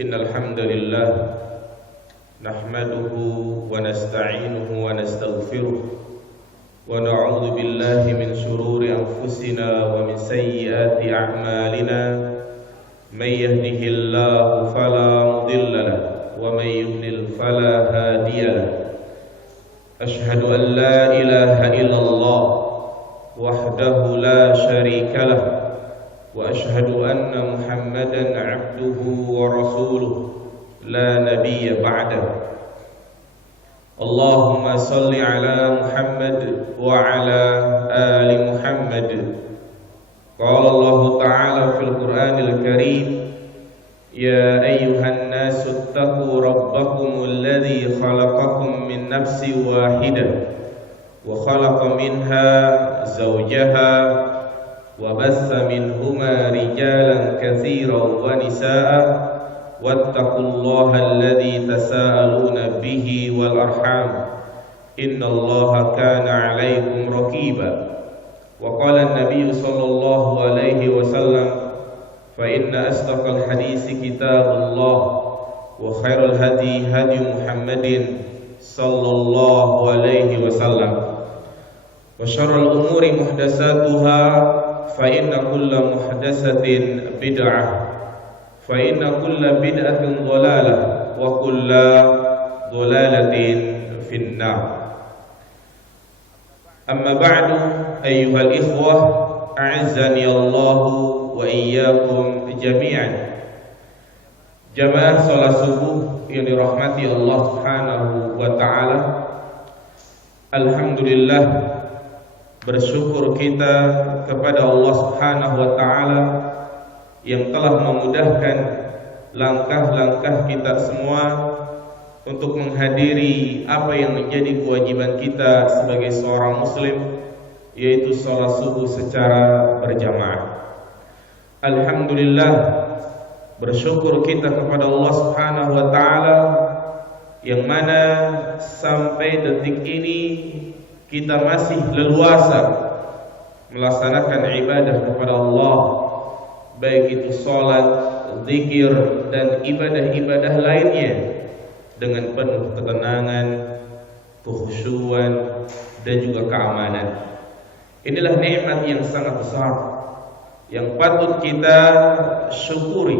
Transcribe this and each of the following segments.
Innal hamdalillah nahmaduhu wa nasta'inuhu wa nastaghfiruh wa na'udzu billahi min shururi anfusina wa min sayyiati a'malina may yahdihillahu fala mudilla lahu wa may yudlil fala hadiya lahu ashhadu an la ilaha illallah wahdahu la syarika lahu wa ashhadu anna Muhammadan 'abduhu wa rasuluh la nabiyya ba'dahu. Allahumma salli ala Muhammad wa ala ali Muhammad. Qala Allah ta'ala fil Qur'anil Karim, ya ayyuhan nasu ittaqu rabbakumul ladzi khalaqakum min nafsin wahidah wa khalaqa minha zawjaha وَبَثَّ مِنْهُمَا رِجَالًا كَثِيرًا وَنِسَاءً وَاتَّقُوا اللَّهَ الَّذِي تَسَاءَلُونَ بِهِ وَالْأَرْحَامَ إِنَّ اللَّهَ كَانَ عَلَيْكُمْ رَقِيبًا. وقال النبي صلى الله عليه وسلم فإن أصدق الحديث كتاب الله وخير الهدي هدي محمد صلى الله عليه وسلم وشر الأمور محدثاتها فإن كل محدثة بدعة فإن كل بدعة ضلالة وكل ضلالة في النار. أما بعد أيها الإخوة أعزني الله وإياكم جميعا. Jamaah salat subuh yang dirahmati Allah Subhanahu wa taala. Alhamdulillah, bersyukur kita kepada Allah Subhanahu wa taala yang telah memudahkan langkah-langkah kita semua untuk menghadiri apa yang menjadi kewajiban kita sebagai seorang muslim, yaitu salat subuh secara berjamaah. Alhamdulillah, bersyukur kita kepada Allah Subhanahu wa taala yang mana sampai detik ini kita masih leluasa melaksanakan ibadah kepada Allah, baik itu salat, zikir, dan ibadah-ibadah lainnya dengan penuh ketenangan, kekhusyuan, dan juga keamanan. Inilah nikmat yang sangat besar yang patut kita syukuri.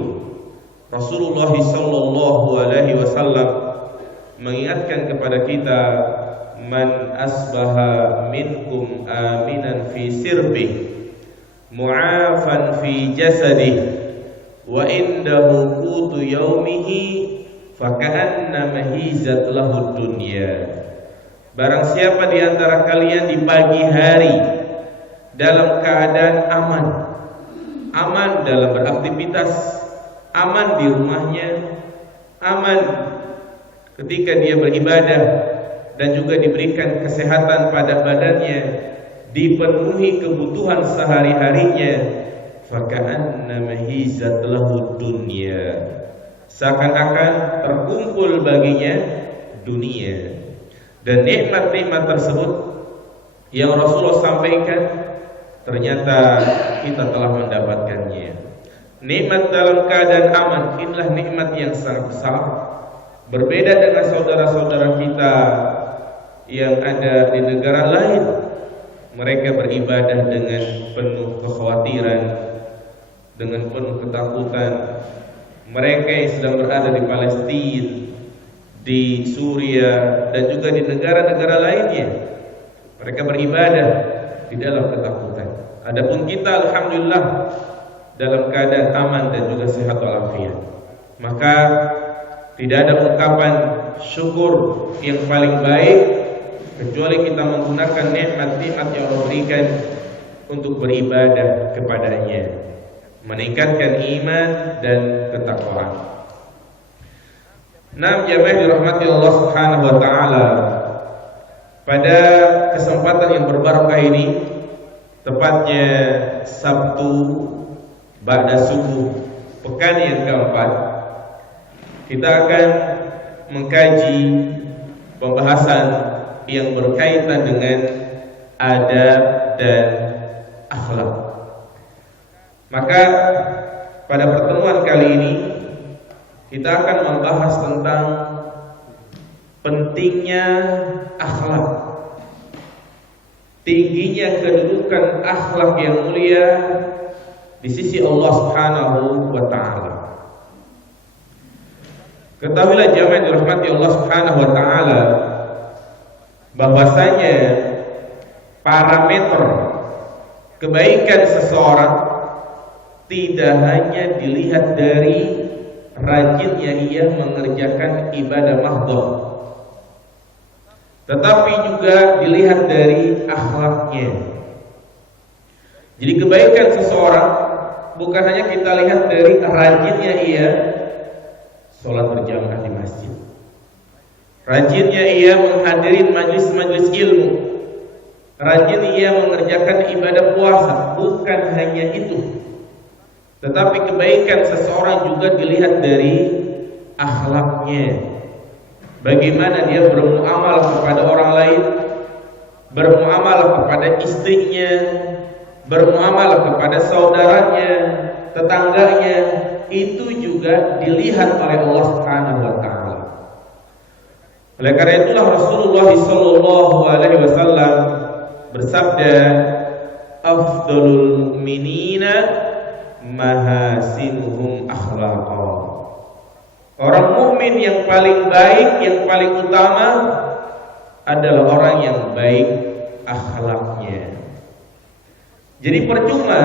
Rasulullah sallallahu alaihi wasallam mengingatkan kepada kita, man asbaha minkum aminan fi sirbih mu'afan fi jasadih wa indahu qutu yaumihi faka'anna mahizat lahu dunya. Barang siapa di antara kalian di pagi hari dalam keadaan aman dalam beraktivitas, aman di rumahnya, aman ketika dia beribadah, dan juga diberikan kesehatan pada badannya, dipenuhi kebutuhan sehari-harinya, faka'anna mahizat lahu dunya, seakan-akan terkumpul baginya dunia. Dan nikmat-nikmat tersebut yang Rasulullah sampaikan, ternyata kita telah mendapatkannya. Nikmat dalam keadaan aman, inilah nikmat yang sangat besar. Berbeda dengan saudara-saudara kita yang ada di negara lain, mereka beribadah dengan penuh kekhawatiran, dengan penuh ketakutan. Mereka yang sedang berada di Palestina, di Suriah, dan juga di negara-negara lainnya, mereka beribadah di dalam ketakutan. Adapun kita, alhamdulillah, dalam keadaan aman dan juga sehat walafiat. Maka tidak ada ungkapan syukur yang paling baik kecuali kita menggunakan nikmat-nikmat yang Allah berikan untuk beribadah kepadanya, meningkatkan iman dan ketakwaan. Jamaah dirahmati Allah Subhanahu wa taala, pada kesempatan yang berbarakah ini, tepatnya Sabtu ba'da subuh pekan yang keempat, kita akan mengkaji pembahasan yang berkaitan dengan adab dan akhlak. Maka pada pertemuan kali ini kita akan membahas tentang pentingnya akhlak, tingginya kedudukan akhlak yang mulia di sisi Allah Subhanahu wa taala. Ketahuilah jemaah yang dirahmati Allah Subhanahu wa taala bahwasanya parameter kebaikan seseorang tidak hanya dilihat dari rajinnya ia mengerjakan ibadah mahdhah, tetapi juga dilihat dari akhlaknya. Jadi kebaikan seseorang bukan hanya kita lihat dari rajinnya ia sholat berjamaah di masjid, rajinnya ia menghadiri majlis-majlis ilmu, rajin ia mengerjakan ibadah puasa. Bukan hanya itu, tetapi kebaikan seseorang juga dilihat dari akhlaknya. Bagaimana dia bermuamalah kepada orang lain, bermuamalah kepada istrinya, bermuamalah kepada saudaranya, tetangganya. Itu juga dilihat oleh Allah Subhanahu wa taala. Oleh karena itulah Rasulullah sallallahu alaihi wasallam bersabda, "Afdhalul mu'minina mahasinuhum akhlaqa." Orang mukmin yang paling baik, yang paling utama adalah orang yang baik akhlaknya. Jadi percuma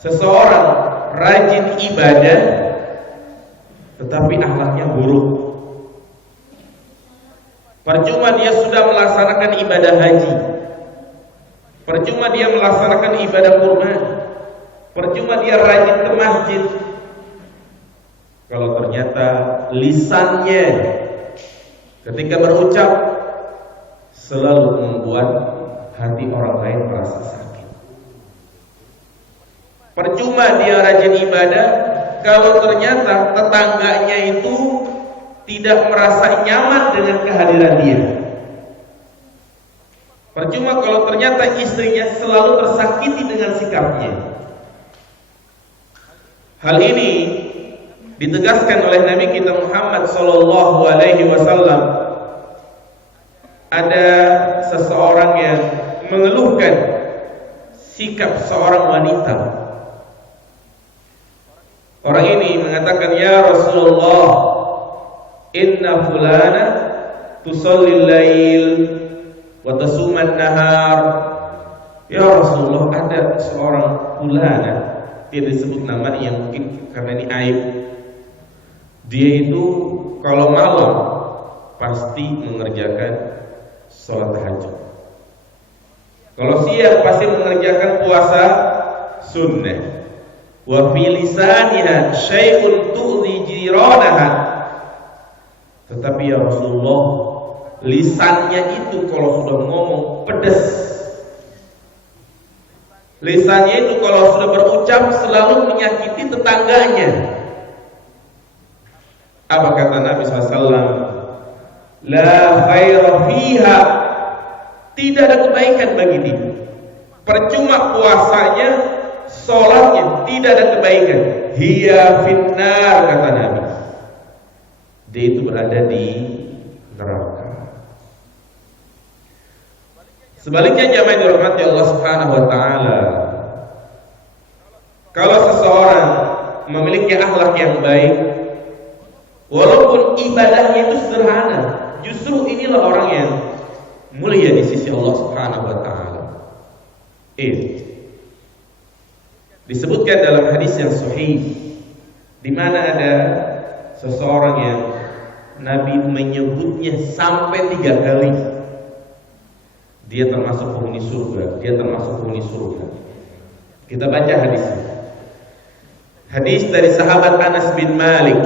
seseorang rajin ibadah tetapi akhlaknya buruk. Percuma dia sudah melaksanakan ibadah haji, percuma dia melaksanakan ibadah kurban, percuma dia rajin ke masjid, kalau ternyata lisannya ketika berucap selalu membuat hati orang lain merasa sakit. Percuma dia rajin ibadah kalau ternyata tetangganya itu tidak merasa nyaman dengan kehadiran dia. Percuma kalau ternyata istrinya selalu tersakiti dengan sikapnya. Hal ini ditegaskan oleh Nabi kita Muhammad sallallahu alaihi wasallam. Ada seseorang yang mengeluhkan sikap seorang wanita. Orang ini mengatakan, "Ya Rasulullah, inna fulana tusallil lail wa tasuman nahar." Ya Rasulullah, ada seorang fulana, tidak disebut namanya yang mungkin karena ini aib. Dia itu kalau malam pasti mengerjakan sholat tahajud. Kalau siang pasti mengerjakan puasa sunnah. Wa fi lisaniha syai'un tu'zi jiranaha. Tetapi ya Rasulullah, lisannya itu kalau sudah ngomong pedas. Lisannya itu kalau sudah berucap selalu menyakiti tetangganya. Apa kata Nabi SAW? La khaira fiha. Tidak ada kebaikan bagi dia. Percuma puasanya, sholatnya, tidak ada kebaikan. Hiya finnar, kata Nabi. Dia itu berada di neraka. Sebaliknya jamaah yang dirahmati Allah Subhanahu wa taala, kalau seseorang memiliki akhlak yang baik, walaupun ibadahnya itu sederhana, justru inilah orang yang mulia di sisi Allah Subhanahu wa taala. Disebutkan dalam hadis yang sahih, di mana ada seseorang yang Nabi menyebutnya sampai 3 kali. Dia termasuk penghuni surga, dia termasuk penghuni surga. Kita baca hadisnya. Hadis dari sahabat Anas bin Malik.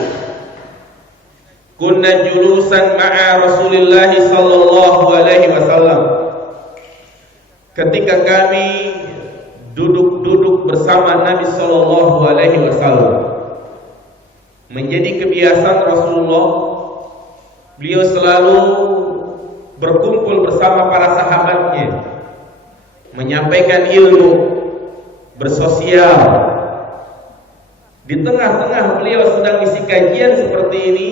Kunna julusan ma'a Rasulillah sallallahu alaihi wasallam. Ketika kami duduk bersama Nabi sallallahu alaihi wasallam, menjadi kebiasaan Rasulullah, beliau selalu berkumpul bersama para sahabatnya, menyampaikan ilmu, bersosial. Di tengah-tengah beliau sedang isi kajian seperti ini,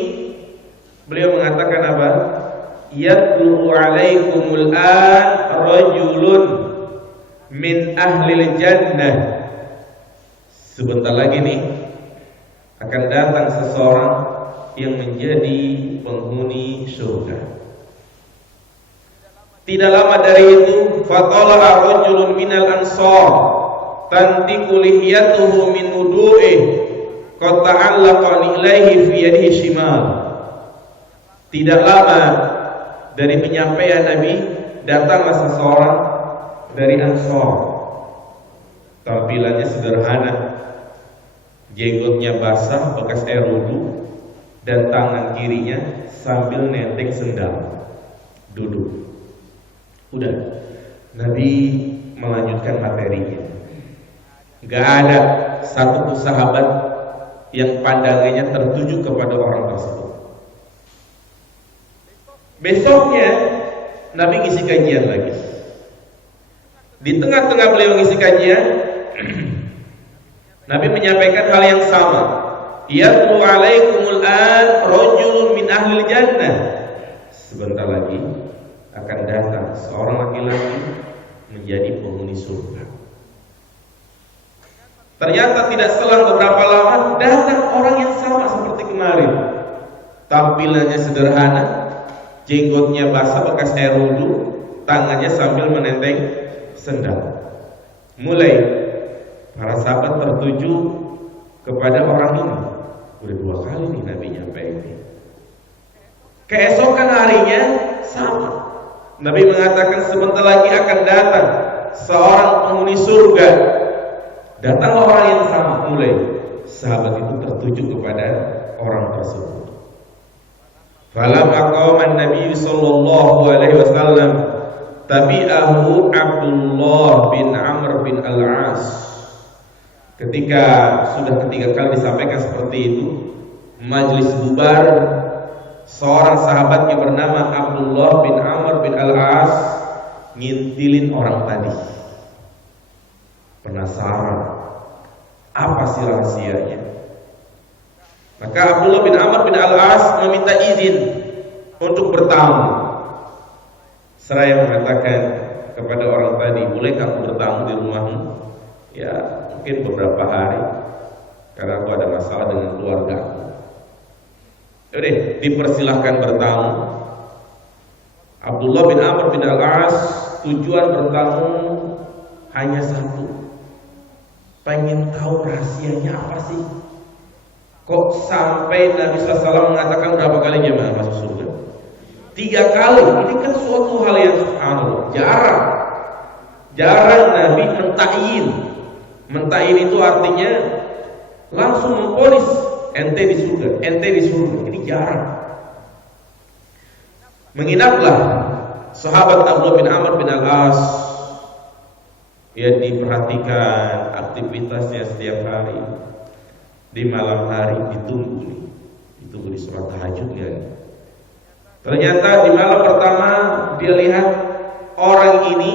beliau mengatakan apa? Yatlu alaikumul an rajulun min ahlil jannah. Sebentar lagi nih akan datang seseorang yang menjadi penghuni surga. Tidak lama dari itu, fatala rajulun minal ansar tantiqu lihiyatuhu min wudu'ih qad ta'allaqa ilaihi fi yadihi shimal. Tidak lama dari penyampaian Nabi, datanglah seseorang dari Ansar. Tampilannya sederhana, jenggotnya basah bekas air wudu, dan tangan kirinya sambil nenteng sendal, duduk. Udah, Nabi melanjutkan materinya. Gak ada satu sahabat yang pandangannya tertuju kepada orang tersebut. Besoknya Nabi ngisi kajian lagi. Di tengah-tengah beliau ngisi kajian, Nabi menyampaikan hal yang sama. Yatlu alaikumul an rajulun min ahlil jannah. Sebentar lagi akan datang seorang laki-laki menjadi penghuni surga. Ternyata tidak selang beberapa lama datang orang yang sama seperti kemarin. Tampilannya sederhana, jenggotnya basah bekas air wudu, tangannya sambil menenteng sendal. Mulai para sahabat tertuju kepada orang ini. Udah 2 kali nih Nabi nyampaikan. Keesokan harinya sama. Nabi mengatakan sebentar lagi akan datang seorang penghuni surga. Datanglah orang yang sama. Mulai sahabat itu tertuju kepada orang tersebut. Falamma qama an-nabiy sallallahu alaihi wasallam tabi'ahu Abdullah bin Amr bin Al-As. Ketika sudah ketiga kali disampaikan seperti itu, majelis bubar, seorang sahabat yang bernama Abdullah bin Amr bin Al-As ngintilin orang tadi. Penasaran, apa sih rahasianya? Maka Abdullah bin Amr bin Al-As meminta izin untuk bertamu. Seraya mengatakan kepada orang tadi, boleh kamu bertamu di rumahmu? Ya, mungkin beberapa hari, karena aku ada masalah dengan keluarga. Yaudah, dipersilahkan bertamu. Abdullah bin Amr bin Al-As tujuan bertamu hanya satu, pengen tahu rahasianya apa sih? Kok sampai Nabi SAW mengatakan berapa kali jemaah masuk surga? 3 kali. Ini kan suatu hal yang subhanallah, jarang Nabi mentayin. Mentayin itu artinya langsung memponis ente di surga, ente di surga. Ini jarang. Menginaplah sahabat Abdullah bin Amr bin Al-As. Ya, diperhatikan aktivitasnya setiap hari. Di malam hari ditunggu di sholat tahajud ya. Ternyata di malam pertama dia lihat orang ini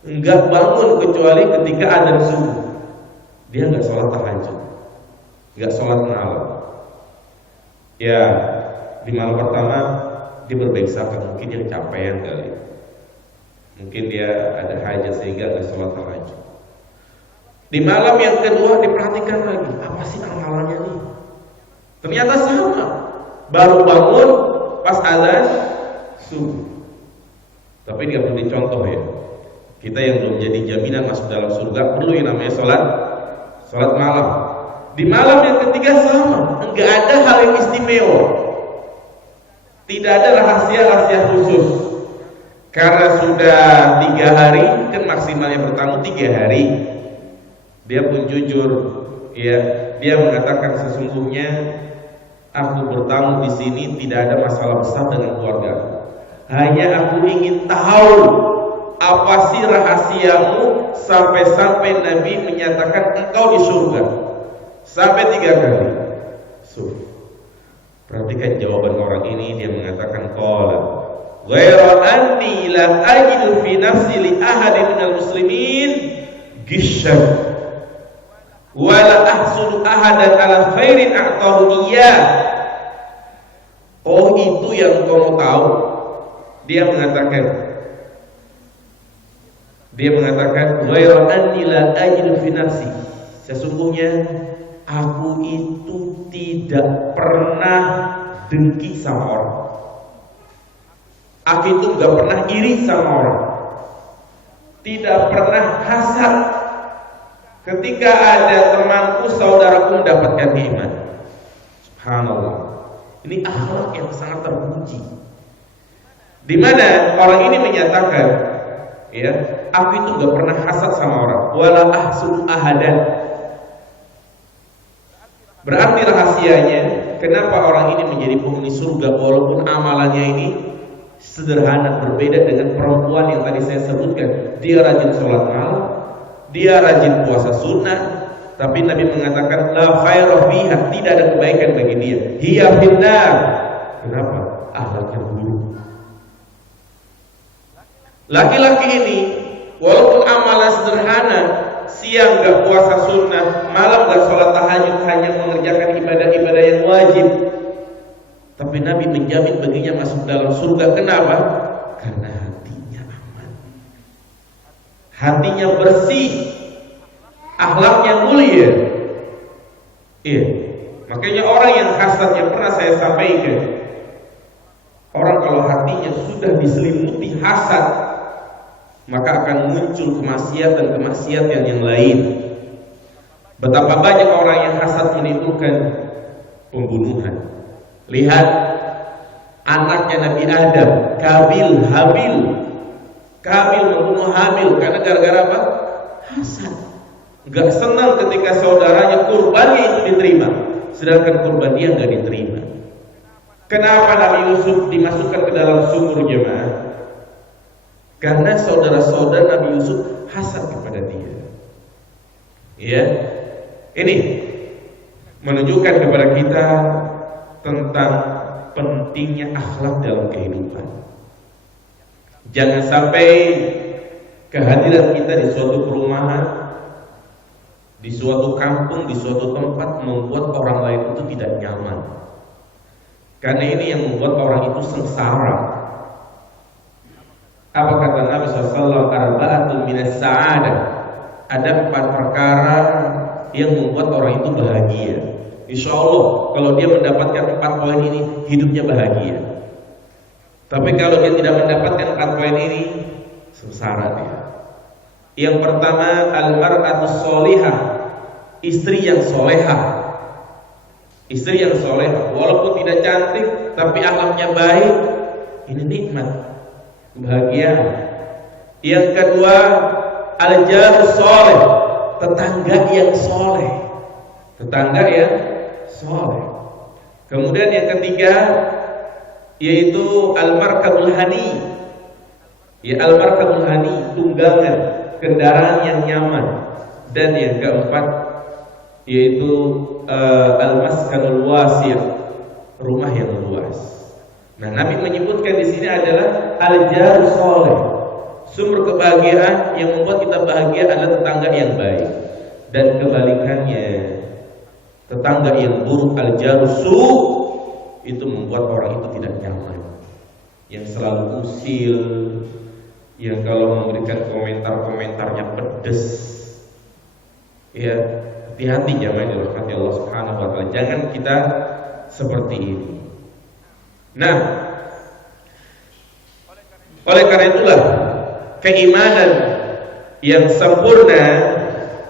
enggak bangun kecuali ketika adzan subuh. Dia enggak sholat tahajud, enggak sholat malam. Ya, di malam pertama dia berbaik sangka, mungkin dia kecapean kali, mungkin dia ada hajat sehingga enggak sholat tahajud. Di malam yang kedua diperhatikan lagi, apa sih amalannya nih? Ternyata sama, baru bangun pas azan subuh. Tapi dia perlu dicontoh ya. Kita yang belum jadi jaminan masuk dalam surga perlu yang namanya sholat malam. Di malam yang ketiga sama, enggak ada hal yang istimewa, tidak ada rahasia khusus. Karena sudah 3 hari, kan maksimalnya bertamu 3 hari. Dia pun jujur, ya, dia mengatakan sesungguhnya aku bertamu di sini tidak ada masalah besar dengan keluarga. Hanya aku ingin tahu apa sih rahasiamu sampai Nabi menyatakan engkau di surga. Sampai 3 kali. Perhatikan jawaban orang ini, dia mengatakan qala ghairu anni la ajidu fi nafsi li ahadin minal muslimin gishan. wala ahsudu ahadan ala khairin a'tahu iya. Oh, itu yang kau mau tahu? Dia mengatakan ghairu anni la ajidu fi nafsi, sesungguhnya aku itu tidak pernah dengki sama orang. Aku itu gak pernah iri sama orang, tidak pernah hasad ketika ada temanku, saudaraku mendapatkan iman. Subhanallah, ini akhlak yang sangat terpuji, di mana orang ini menyatakan, ya, aku itu gak pernah hasad sama orang, wala ahsud ahadan. Berarti rahasianya kenapa orang ini menjadi penghuni surga walaupun amalannya ini sederhana, berbeda dengan perempuan yang tadi saya sebutkan. Dia rajin sholat malam, dia rajin puasa sunnah, tapi Nabi mengatakan la khaira fiha, tidak ada kebaikan bagi dia. Hiya finnar. Kenapa? Akhlaknya buruk. Laki-laki ini walaupun amalan sederhana, siang gak puasa sunnah, malam gak sholat tahajud, hanya mengerjakan ibadah-ibadah yang wajib, tapi Nabi menjamin baginya masuk dalam surga. Kenapa? Karena hatinya aman, hatinya bersih, akhlaknya mulia. Iya, makanya orang yang hasad, yang pernah saya sampaikan, orang kalau hatinya sudah diselimuti hasad, maka akan muncul kemaksiatan yang lain. Betapa banyak orang yang hasad menimbulkan pembunuhan. Lihat anaknya Nabi Adam, Habil. Kabil membunuh Habil karena gara-gara apa? Hasad. Gak senang ketika saudaranya kurbannya itu diterima, sedangkan kurban dia gak diterima. Kenapa Nabi Yusuf dimasukkan ke dalam sumur, jemaah? Karena saudara-saudara Nabi Yusuf hasad kepada dia. Ya, ini menunjukkan kepada kita tentang pentingnya akhlak dalam kehidupan. Jangan sampai kehadiran kita di suatu perumahan, di suatu kampung, di suatu tempat membuat orang lain itu tidak nyaman. Karena ini yang membuat orang itu sengsara. Apa kata Nabi SAW? Arba'atun minas sa'adah. Ada 4 perkara yang membuat orang itu bahagia. Insya Allah kalau dia mendapatkan 4 poin ini, hidupnya bahagia. Tapi kalau dia tidak mendapatkan 4 poin ini, sengsara dia. Yang pertama, al-mar'atus sholihah, istri yang solehah. Istri yang solehah, walaupun tidak cantik tapi akhlaknya baik, ini nikmat, bahagia. Yang kedua, al-jarus sholih, tetangga yang soleh. Tetangga yang soleh. Kemudian yang ketiga yaitu al-markabul hani. Ya, al-markabul hani, tunggangan, kendaraan yang nyaman. Dan yang keempat yaitu al-maskanul wasi', rumah yang luas. Nah, Nabi menyebutkan di sini adalah al-jarus sholih. Sumber kebahagiaan yang membuat kita bahagia adalah tetangga yang baik. Dan kebalikannya, tetangga yang buruk, al-jarus su', itu membuat orang itu tidak nyaman. Yang selalu usil, yang kalau memberikan komentar-komentarnya pedes. Ya, hati-hati jamaah dirahmati Allah Subhanahu wa taala. Jangan kita seperti ini. Nah, oleh karena itulah keimanan yang sempurna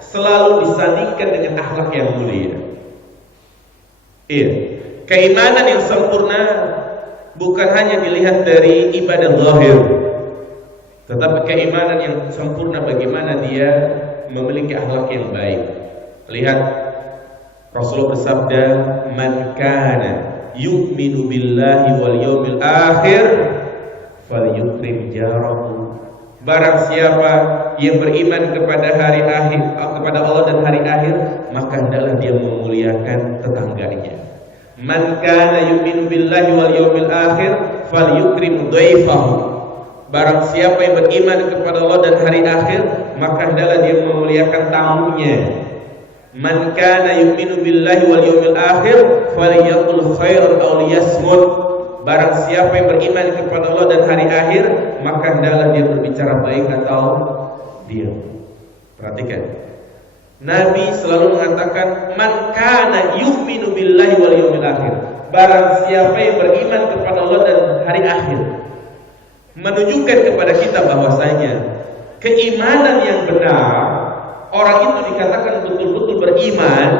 selalu disandingkan dengan akhlak yang mulia. Iya, keimanan yang sempurna bukan hanya dilihat dari ibadah zahir, tetapi keimanan yang sempurna bagaimana dia memiliki akhlak yang baik. Lihat Rasulullah bersabda, "Man kana yu'minu billahi wal yawmil akhir falyukrim jarahu." Barang siapa yang beriman kepada hari akhir, kepada Allah dan hari akhir, maka hendaklah dia memuliakan tetangganya. Man kana yu'minu billahi wal yawmil akhir falyukrim dhaifahu. Barang siapa yang beriman kepada Allah dan hari akhir, maka hendaklah dia memuliakan tamunya. Man kana yu'minu billahi wal yawmil akhir falyaqul khairan aw liyasmut. Barang siapa yang beriman kepada Allah dan hari akhir, maka hendaklah dia berbicara baik atau diam. Perhatikan, Nabi selalu mengatakan man kana yu'minu billahi wal yawmil akhir. Barang siapa yang beriman kepada Allah dan hari akhir, menunjukkan kepada kita bahwasanya keimanan yang benar, orang itu dikatakan betul-betul beriman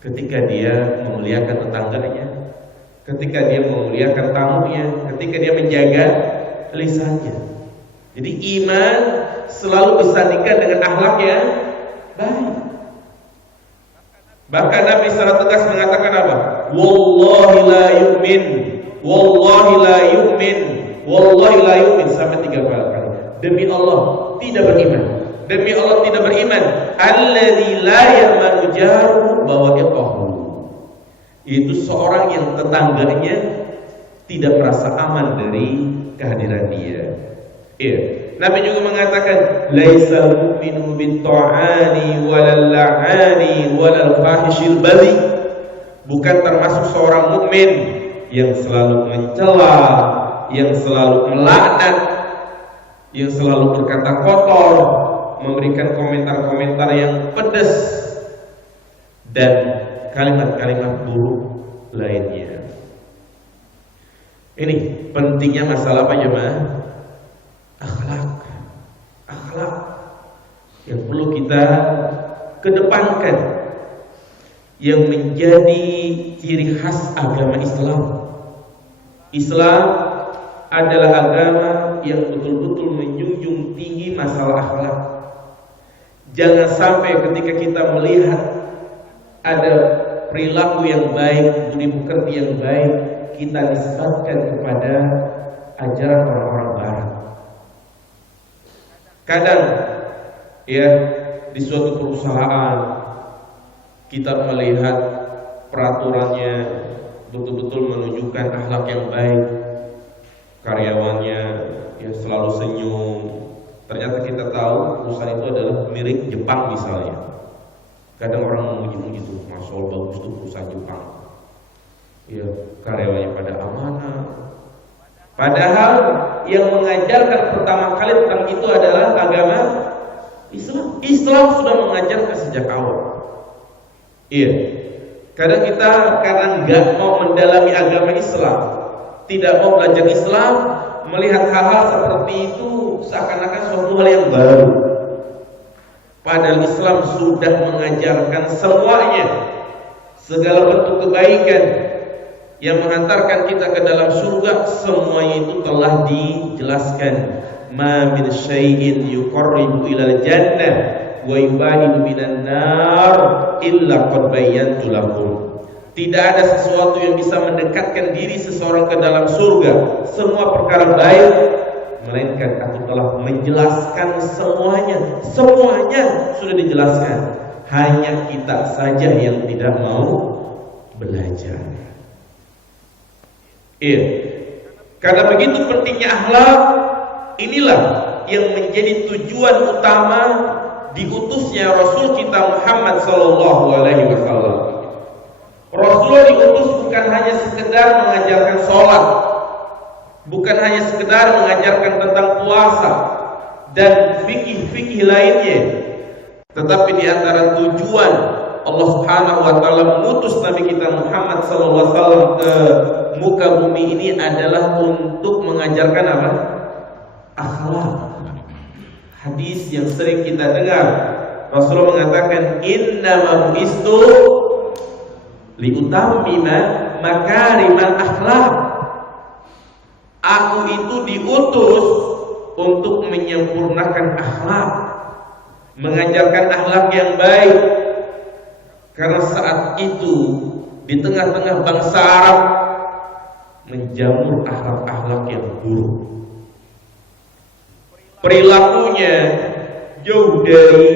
ketika dia memuliakan tetangganya, ketika dia memuliakan tamunya, ketika dia menjaga lisannya. Jadi iman selalu disandingkan dengan akhlak yang baik. Bahkan Nabi secara tegas mengatakan apa? Wallahi la yu'min, wallahi la yu'min, wallahi la yu'min, sampai 3 kali. Demi Allah tidak beriman, demi Allah tidak beriman. Alladzi la ya'manu jaruhu bawa'iqahu. Itu seorang yang tetangganya tidak merasa aman dari kehadiran dia. Iya. Nabi juga mengatakan laisal mu'minu bit-ta'ani walal la'ani walal fahishil badhi. Bukan termasuk seorang mukmin yang selalu mencela, yang selalu melaknat, yang selalu berkata kotor, memberikan komentar-komentar yang pedas dan kalimat-kalimat buruk lainnya. Ini pentingnya masalah apa jemaah? Akhlak yang perlu kita kedepankan, yang menjadi ciri khas agama Islam. Islam adalah agama yang betul-betul menjunjung tinggi masalah akhlak. Jangan sampai ketika kita melihat ada perilaku yang baik, budi pekerti yang baik, kita nisbatkan kepada ajaran orang-orang barat. Kadang ya di suatu perusahaan kita melihat peraturannya betul-betul menunjukkan akhlak yang baik, karyawannya ya selalu senyum. Ternyata kita tahu perusahaan itu adalah milik Jepang misalnya. Kadang orang memuji-muji tuh, masya Allah bagus tuh perusahaan Jepang. Ya karyawannya pada amanah. Padahal yang mengajarkan pertama kali tentang itu adalah agama Islam. Islam sudah mengajarkan sejak awal. Iya. Kadang kita karena nggak mau mendalami agama Islam, tidak mau belajar Islam, melihat hal-hal seperti itu seakan-akan suatu hal yang baru. Padahal Islam sudah mengajarkan semuanya, segala bentuk kebaikan yang mengantarkan kita ke dalam surga, semuanya itu telah dijelaskan. Ma min syai'in yuqarribu ilal jannah wa yubaidu minan nar illa qad bayyantu lakum. Tidak ada sesuatu yang bisa mendekatkan diri seseorang ke dalam surga, semua perkara baik, melainkan aku telah menjelaskan semuanya. Semuanya sudah dijelaskan, hanya kita saja yang tidak mau belajar. Iya. Karena begitu pentingnya akhlak, inilah yang menjadi tujuan utama diutusnya Rasul kita Muhammad sallallahu alaihi wasallam. Rasul diutus bukan hanya sekedar mengajarkan sholat, bukan hanya sekedar mengajarkan tentang puasa dan fikih-fikih lainnya, tetapi di antara tujuan Allah Subhanahu wa taala mengutus Nabi kita Muhammad sallallahu alaihi wasallam ke muka bumi ini adalah untuk mengajarkan apa? Akhlak. Hadis yang sering kita dengar, Rasulullah mengatakan innama bu'istu liutammima makarimal akhlak. Aku itu diutus untuk menyempurnakan akhlak, mengajarkan akhlak yang baik. Karena saat itu di tengah-tengah bangsa Arab menjamur akhlak-akhlak yang buruk. Perilakunya jauh dari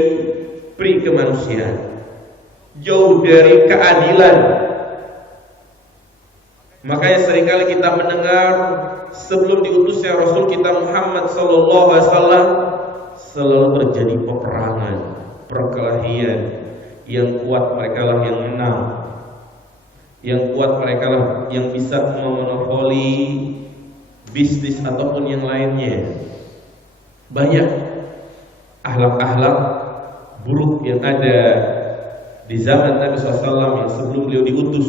peri kemanusiaan, jauh dari keadilan. Makanya seringkali kita mendengar sebelum diutusnya Rasul kita Muhammad sallallahu alaihi wasallam selalu terjadi peperangan, perkelahian, Yang kuat mereka lah yang menang. Yang kuat mereka lah yang bisa memonopoli bisnis ataupun yang lainnya. Banyak akhlak-akhlak buruk yang ada di zaman Nabi SAW yang sebelum beliau diutus.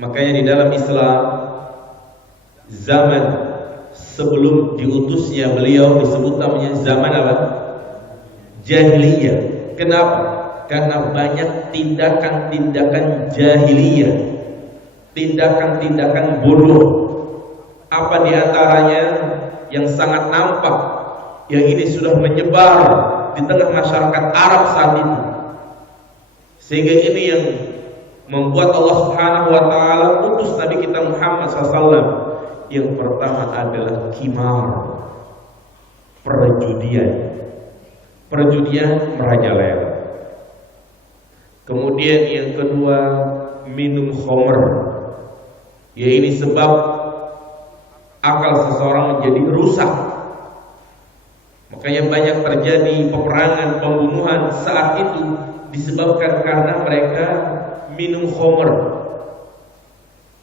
Makanya di dalam Islam, zaman sebelum diutusnya beliau disebut namanya zaman apa? Jahiliyah. Kenapa? Karena banyak tindakan-tindakan jahiliyah, tindakan-tindakan bodoh. Apa di antaranya yang sangat nampak, yang ini sudah menyebar di tengah masyarakat Arab saat itu, sehingga ini yang membuat Allah Subhanahu wa taala utus Nabi kita Muhammad SAW. Yang pertama adalah qimar, perjudian merajalela. Kemudian yang kedua, minum khamr. Ya, ini sebab akal seseorang menjadi rusak. Makanya banyak terjadi peperangan, pembunuhan saat itu disebabkan karena mereka minum khamr.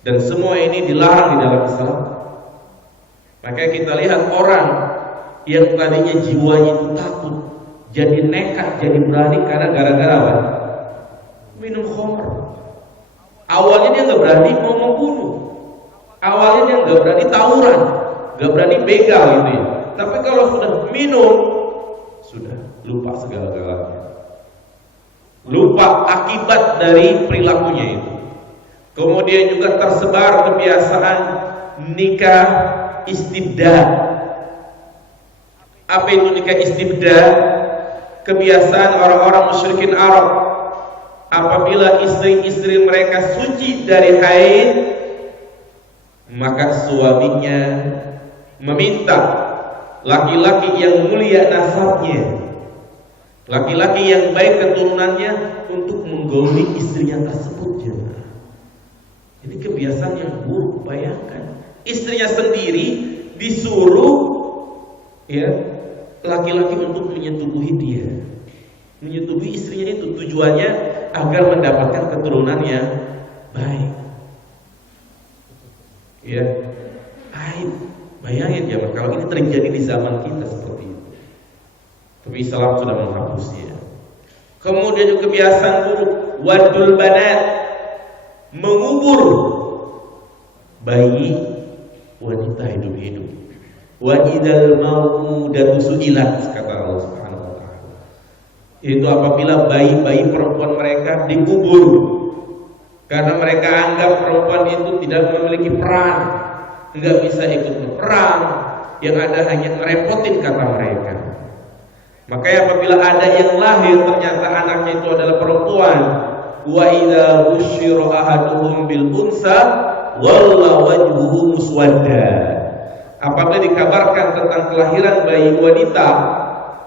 Dan semua ini dilarang di dalam Islam. Makanya kita lihat orang yang tadinya jiwanya itu takut, jadi nekat, jadi berani karena gara-gara apa? Minum khamr. Awalnya dia nggak berani mau membunuh, awalnya dia nggak berani tawuran, nggak berani begal gitu ya. Tapi kalau sudah minum, sudah lupa segala-galanya, lupa akibat dari perilakunya itu. Kemudian juga tersebar kebiasaan nikah istibda. Apa itu nikah istibda? Kebiasaan orang-orang musyrikin Arab. Apabila istri-istri mereka suci dari haid, maka suaminya meminta laki-laki yang mulia nasabnya, laki-laki yang baik keturunannya, untuk menggauli istrinya tersebut. Jadi kebiasaan yang buruk. Bayangkan, istrinya sendiri disuruh ya laki-laki untuk menyetubuhi dia, menyetubuhi istrinya itu, tujuannya agar mendapatkan keturunan yang baik. Ya, baik. Bayangin ya, kalau ini terjadi di zaman kita seperti itu. Tapi Islam sudah menghapusnya. Kemudian juga kebiasaan buruk, wadul banat, mengubur bayi wanita hidup-hidup. Wa idzal mau'udatu su'ilat, kata Allah Subhanahu wa taala. Itu apabila bayi-bayi perempuan mereka dikubur karena mereka anggap perempuan itu tidak memiliki peran, enggak bisa ikut berperang, yang ada hanya ngerepotin, kata mereka. Makanya apabila ada yang lahir ternyata anaknya itu adalah perempuan, wa idza busyira ahaduhum bil unsa walla wajhuhu muswadda. Apabila dikabarkan tentang kelahiran bayi wanita,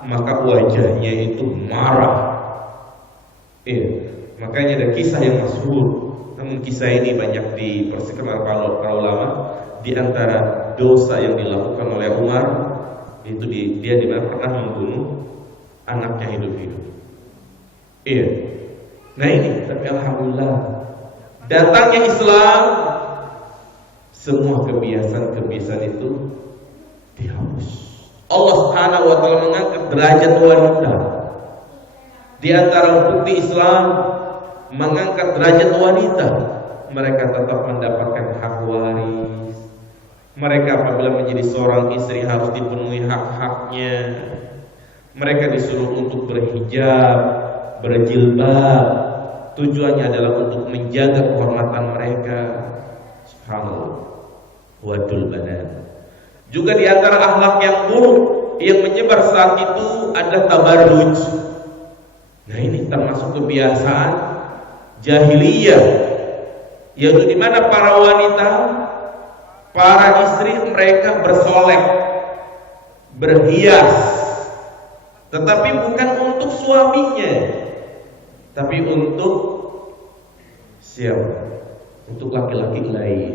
maka wajahnya itu marah. Makanya ada kisah yang masyhur. Namun kisah ini banyak diperselisihkan para ulama. Di antara dosa yang dilakukan oleh Umar itu dia pernah membunuh anaknya hidup-hidup. Nah ini, tapi alhamdulillah datangnya Islam, semua kebiasaan-kebiasaan itu dihapus. Allah Subhanahu wa taala mengangkat derajat wanita. Di antara bukti Islam mengangkat derajat wanita, mereka tetap mendapatkan hak waris. Mereka apabila menjadi seorang istri harus dipenuhi hak-haknya. Mereka disuruh untuk berhijab, berjilbab. Tujuannya adalah untuk menjaga kehormatan mereka. Subhanallah. Wadul banat. Juga di antara akhlak yang buruk yang menyebar saat itu adalah tabarruj. Nah ini termasuk kebiasaan jahiliyah, yaitu di mana para wanita, para istri mereka bersolek, berhias, tetapi bukan untuk suaminya, tapi untuk siapa? Untuk laki-laki lain.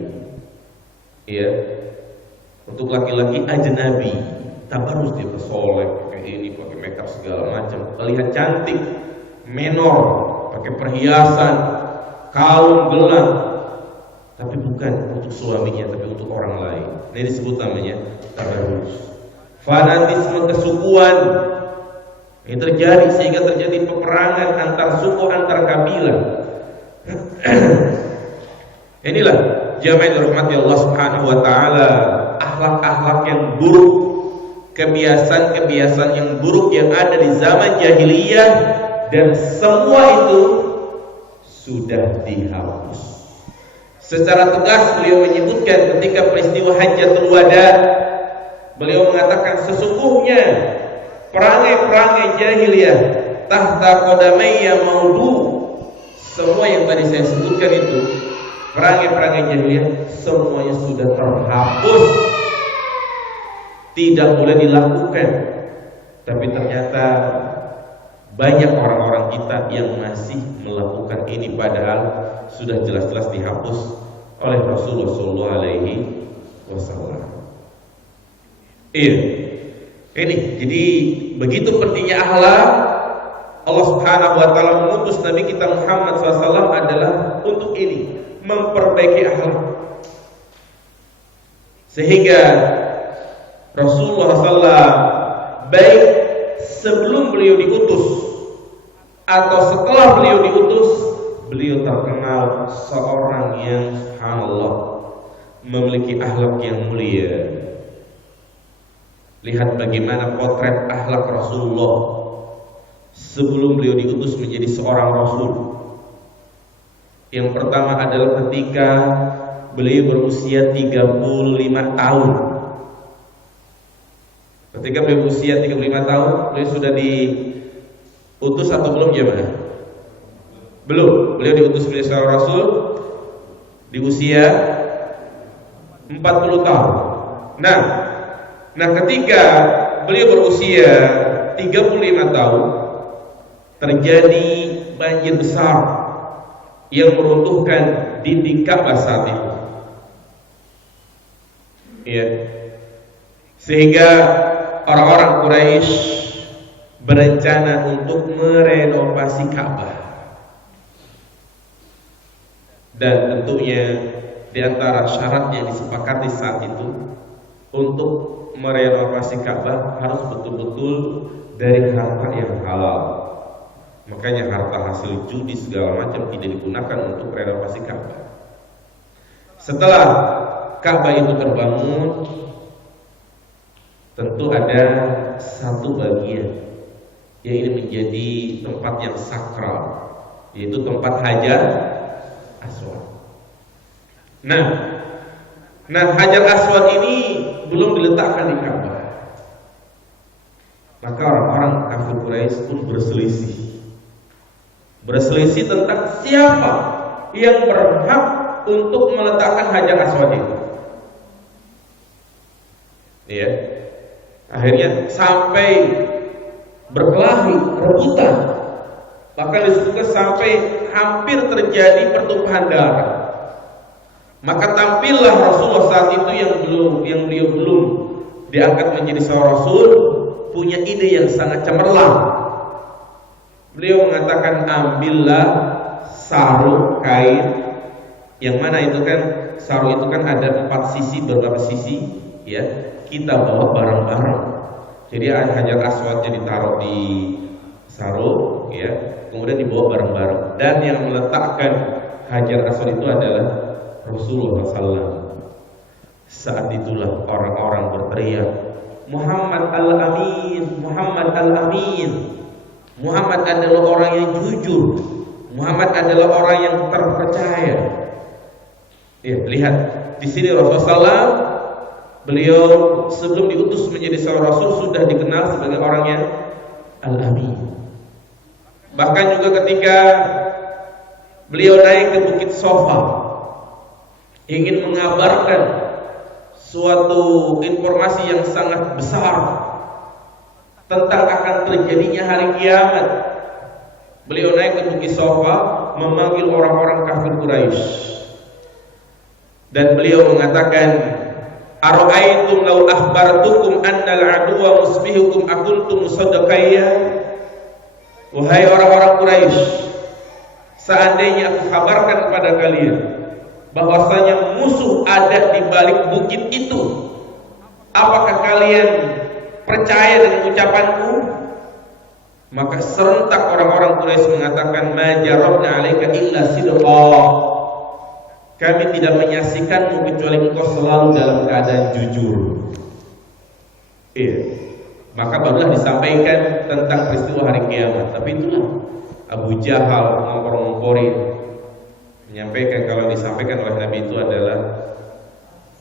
Ya, untuk laki-laki ajnabi. Tabarus dia bersolek, pakai ini, pakai makeup segala macam, terlihat cantik. menor, pakai perhiasan, kalung, gelang, tapi bukan untuk suaminya, tapi untuk orang lain. Ini disebut namanya tabarruj. Fanatisme kesukuan ini terjadi sehingga terjadi peperangan antar suku, antar kabilah. Inilah jamaah yang dirahmati Allah Subhanahu wa taala, akhlak-akhlak yang buruk, kebiasaan-kebiasaan yang buruk yang ada di zaman jahiliyah, dan semua itu sudah dihapus. Secara tegas beliau menyebutkan ketika peristiwa Hajjatul Wada, beliau mengatakan sesungguhnya perangai-perangai jahiliyah tahta qadamayya maudu. Semua yang tadi saya sebutkan itu, perangai-perangai jahiliyah semuanya sudah terhapus, tidak boleh dilakukan. Tapi ternyata banyak orang-orang kita yang masih melakukan ini, padahal sudah jelas-jelas dihapus oleh Rasulullah SAW. Iya, ini jadi begitu pentingnya akhlak. Allah Subhanahu wa taala mengutus Nabi kita Muhammad SAW adalah untuk ini, memperbaiki akhlak. Sehingga Rasulullah SAW baik sebelum beliau diutus atau setelah beliau diutus, beliau terkenal seorang yang subhanallah memiliki akhlak yang mulia. Lihat bagaimana potret akhlak Rasulullah sebelum beliau diutus menjadi seorang rasul. Yang pertama adalah ketika beliau berusia 35 tahun. Ketika beliau berusia 35 tahun, beliau sudah diutus atau belum jemaah? Belum. Beliau diutus menjadi seorang rasul di usia 40 tahun. Nah ketika beliau berusia 35 tahun, terjadi banjir besar yang meruntuhkan dinding Ka'bah saat itu. Ya. Sehingga orang-orang Quraisy berencana untuk merenovasi Ka'bah. Dan tentunya di antara syarat yang disepakati saat itu, untuk merenovasi Ka'bah harus betul-betul dari harta yang halal. Makanya harta hasil judi segala macam tidak digunakan untuk renovasi Ka'bah. Setelah Ka'bah itu terbangun, tentu ada satu bagian yang ini menjadi tempat yang sakral, yaitu tempat Hajar Aswad. Nah Hajar Aswad ini belum diletakkan di Ka'bah. Maka orang-orang kafir Quraisy pun berselisih tentang siapa yang berhak untuk meletakkan Hajar Aswad itu. Ya. Akhirnya sampai berkelahi, rebutan. Bahkan disebutkan sampai hampir terjadi pertumpahan darah. Maka tampillah Rasulullah saat itu yang beliau belum diangkat menjadi seorang rasul, punya ide yang sangat cemerlang. Beliau mengatakan, ambillah sarung kain, yang mana itu kan sarung itu kan ada 4 sisi, beberapa sisi, ya. Kita bawa bareng-bareng. Jadi Hajar Aswadnya ditaruh di sarung, ya. Kemudian dibawa bareng-bareng. Dan yang meletakkan Hajar Aswad itu adalah Rasulullah SAW. Saat itulah orang-orang berteriak, Muhammad Al-Amin, Muhammad Al-Amin. Muhammad adalah orang yang jujur. Muhammad adalah orang yang terpercaya. Ya, lihat di sini Rasulullah SAW, beliau sebelum diutus menjadi seorang rasul sudah dikenal sebagai orang yang Al-Amin. Bahkan juga ketika beliau naik ke Bukit Sofa, ingin mengabarkan suatu informasi yang sangat besar tentang akan terjadinya hari kiamat. Beliau naik ke Bukit Sofa, memanggil orang-orang kafir Quraisy, dan beliau mengatakan, Ara'aitum law akhbartukum annal aduwa musbihukum akuntum musaddaqiyya. Wahai orang-orang Quraisy, seandainya aku kabarkan kepada kalian bahwasanya musuh ada di balik bukit itu, apakah kalian percaya dengan ucapanku? Maka serentak orang-orang Quraisy mengatakan, ma jarabna 'alaika illa sidqa. Kami tidak menyaksikanmu kecuali engkau selalu dalam keadaan jujur. Iya. Maka barulah disampaikan tentang peristiwa hari kiamat. Tapi itulah Abu Jahal ngompor-ngompori menyampaikan kalau disampaikan oleh Nabi itu adalah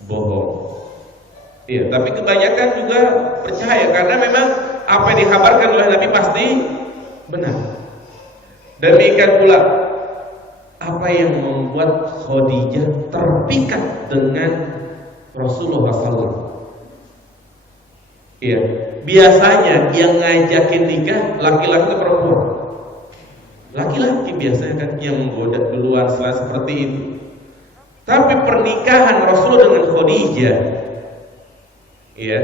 bohong. Iya, tapi kebanyakan juga percaya karena memang apa yang dikabarkan oleh Nabi pasti benar. Demikian pula apa yang membuat Khadijah terpikat dengan Rasulullah SAW. Iya, biasanya yang ngajakin nikah laki-laki atau perempuan? Laki-laki biasanya kan yang menggoda duluan seperti itu. Tapi pernikahan Rasul dengan Khadijah, ya,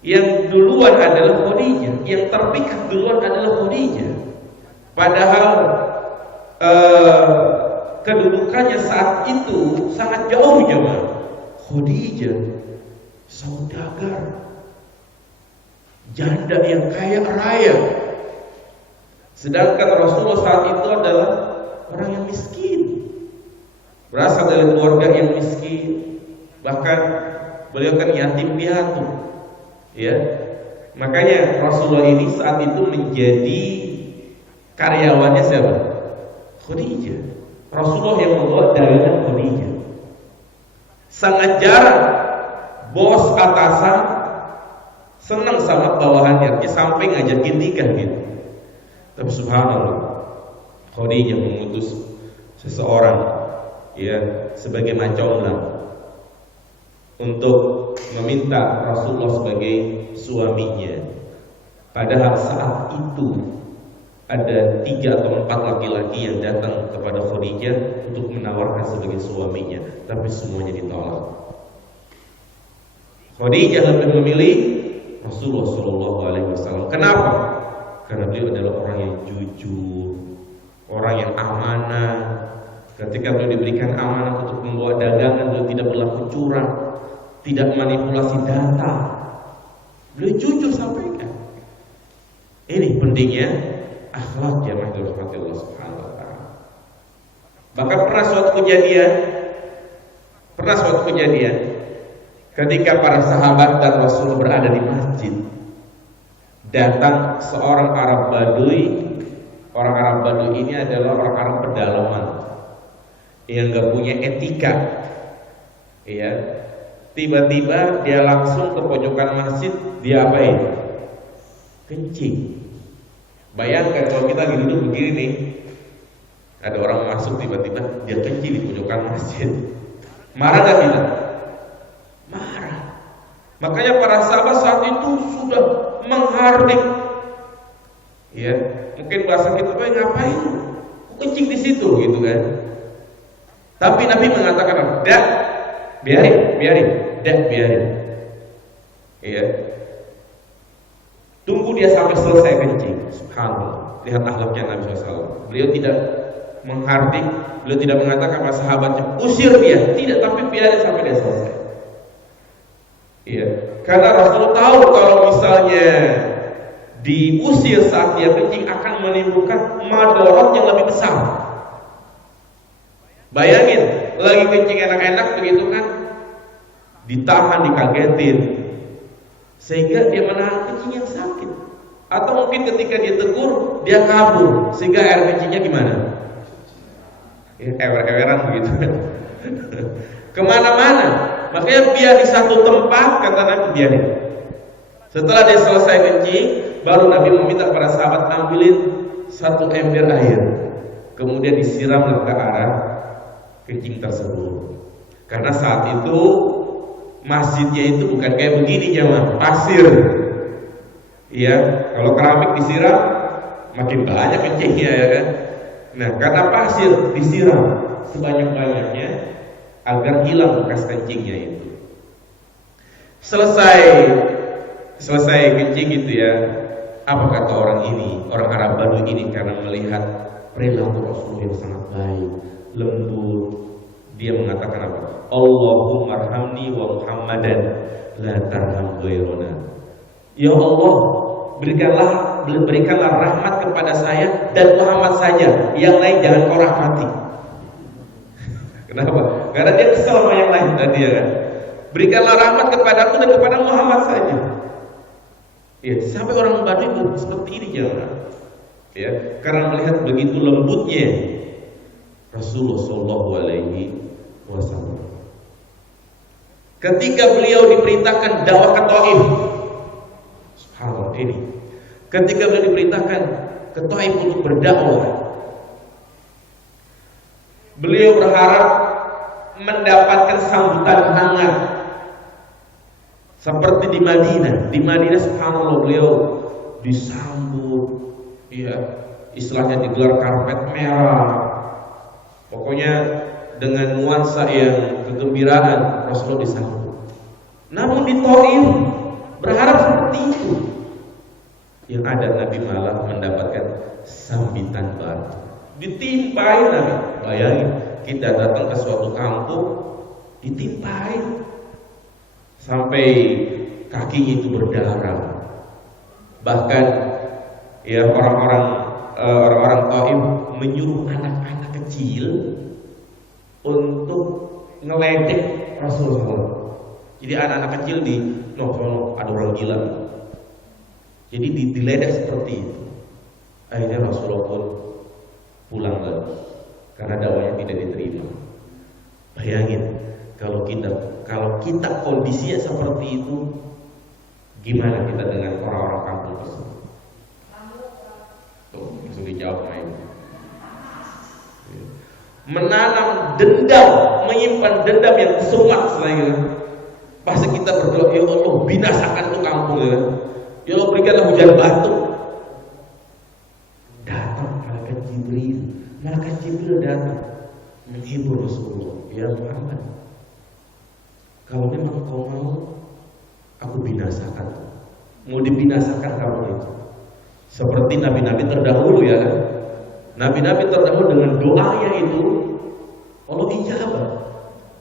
yang duluan adalah Khadijah, yang terpikat duluan adalah Khadijah. Padahal kedudukannya saat itu sangat jauh jemaah. Khadijah saudagar, janda yang kaya raya, sedangkan Rasulullah saat itu adalah orang yang miskin, berasal dari keluarga yang miskin, bahkan beliau kan yatim piatu, ya. Makanya Rasulullah ini saat itu menjadi karyawannya siapa? Khadijah. Rasulullah yang membawa dagangan Khadijah. Sangat jarang bos atasan senang sama bawahannya, sampai ngajakin nikah gitu. Tapi subhanallah, Khadijah mengutus seseorang, ya, sebagai macamlah untuk meminta Rasulullah sebagai suaminya. Padahal saat itu ada 3 atau 4 laki-laki yang datang kepada Khadijah untuk menawarkan sebagai suaminya, tapi semuanya ditolak. Khadijah lebih memilih Rasulullah SAW. Kenapa? Karena beliau adalah orang yang jujur, orang yang amanah. Ketika beliau diberikan amanah untuk membawa dagangan, beliau tidak berlaku curang, tidak manipulasi data. Beliau jujur sampaikan. Ini pentingnya akhlak jamaah dirahmati Allah Subhanahu wa taala. Bahkan pernah suatu kejadian ketika para sahabat dan Rasul berada di masjid, datang seorang Arab Badui. Orang Arab Badui ini adalah orang Arab pedalaman yang gak punya etika, ya. Tiba-tiba dia langsung ke pojokan masjid, dia apain? Kencing. Bayangkan kalau kita lagi duduk begini nih, ada orang masuk tiba-tiba dia kencing di pojokan masjid. Marah gak kita? Marah. Makanya para sahabat saat itu sudah menghardik. Ya, mungkin bahasa kita, ngapain? Kencing di situ gitu kan. Tapi Nabi mengatakan, "Dah, biarin. Iya. Tunggu dia sampai selesai kencing." Subhanallah. Lihat akhlaknya Nabi SAW. Beliau tidak menghardik, beliau tidak mengatakan pada sahabatnya, "Usir dia." Tidak, tapi biarin sampai dia selesai. Iya. Karena Rasulullah tahu kalau misalnya diusir saat dia kencing akan menimbulkan madarat yang lebih besar. Bayangin, lagi kencing enak-enak begitu kan, ditahan, dikagetin, sehingga dia menahan kencing yang sakit. Atau mungkin ketika dia tegur, dia kabur, sehingga air kencingnya gimana? Ya, ewer-eweran begitu kan. Kemana-mana. Makanya biar di satu tempat, kata Nabi, biarin. Setelah dia selesai kencing, baru Nabi meminta para sahabat ambilin 1 ember air, kemudian disiramlah ke arah kencing tersebut. Karena saat itu masjidnya itu bukan kayak begini jemaah, pasir. Iya, kalau keramik disiram makin banyak kencingnya ya kan. Nah, karena pasir disiram sebanyak-banyaknya agar hilang bekas kencingnya itu. Selesai kencing gitu ya. Apa kata orang ini, orang Arab Badui ini, karena melihat perilaku Rasulullah yang sangat baik, lembut, dia mengatakan apa? Allahumma arhamni wa Muhammadan la tarham ghairana. Ya Allah, berikanlah rahmat kepada saya dan Muhammad saja, yang lain jangan kau rahmati. Kenapa? Karena dia kesal sama yang lain tadi ya kan. Berikanlah rahmat kepadaku dan kepada Muhammad saja. Ya, sampai orang Badui seperti ini jangan. Ya, karena melihat begitu lembutnya Rasulullah Shallallahu Alaihi Wasallam. Ketika beliau diperintahkan dakwah ke Taif, subhanallah ini. Ketika beliau diperintahkan ke Taif untuk berdakwah, beliau berharap mendapatkan sambutan hangat seperti di Madinah. Di Madinah subhanallah beliau disambut, ya, istilahnya digelar karpet merah. Pokoknya dengan nuansa yang kegembiraan Rasulullah disambut. Namun di Taif berharap seperti itu. Yang ada Nabi malah mendapatkan sambitan batu. Ditimpain Nabi. Bayangin, kita datang ke suatu kampung ditimpain sampai kakinya itu berdarah. Bahkan ya orang-orang Taif menyuruh anak-anak kecil untuk ngeledek Rasulullah. Jadi anak-anak kecil di ada orang gila. Jadi diledek seperti itu. Akhirnya Rasulullah pun pulang lagi karena dakwahnya tidak diterima. Bayangin kalau kita kondisinya seperti itu, gimana kita dengan orang-orang kampung tersebut? Tuh, langsung dijawab main. Menanam dendam, menyimpan dendam yang sumat selain. Pasti kita berdoa, ya Allah binasakan itu kampung ya. Ya Allah berikanlah hujan batu. Datang malaikat Jibril datang menghibur Rasulullah. Ya Muhammad, kalau memang kau mau, aku binasakan. Mau dibinasakan kamu itu. Seperti nabi-nabi terdahulu ya kan. Nabi-nabi terdahulu dengan doanya itu Allah ijabah.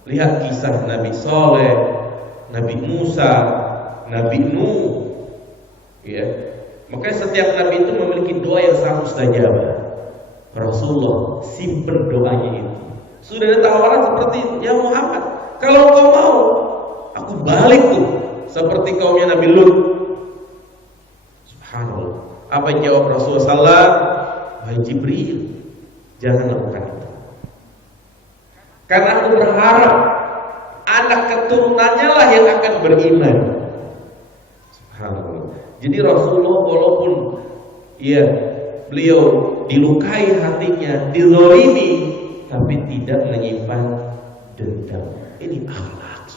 Lihat kisah Nabi Saleh, Nabi Musa, Nabi Nuh. Ya. Makanya setiap nabi itu memiliki doa yang sangat mustajabah. Rasulullah simpen doanya itu. Sudah ada tawaran seperti itu. Ya Muhammad, kalau kau mau, aku balik tuh seperti kaumnya Nabi Lut. Subhanallah. Apa yang jawab Rasulullah SAW? Wahai Jibril, jangan lakukan itu. Karena aku berharap anak keturunannya lah yang akan beriman. Subhanallah. Jadi Rasulullah walaupun ya beliau dilukai hatinya, dizalimi, tapi tidak menyimpan dendam. Ini akhlak.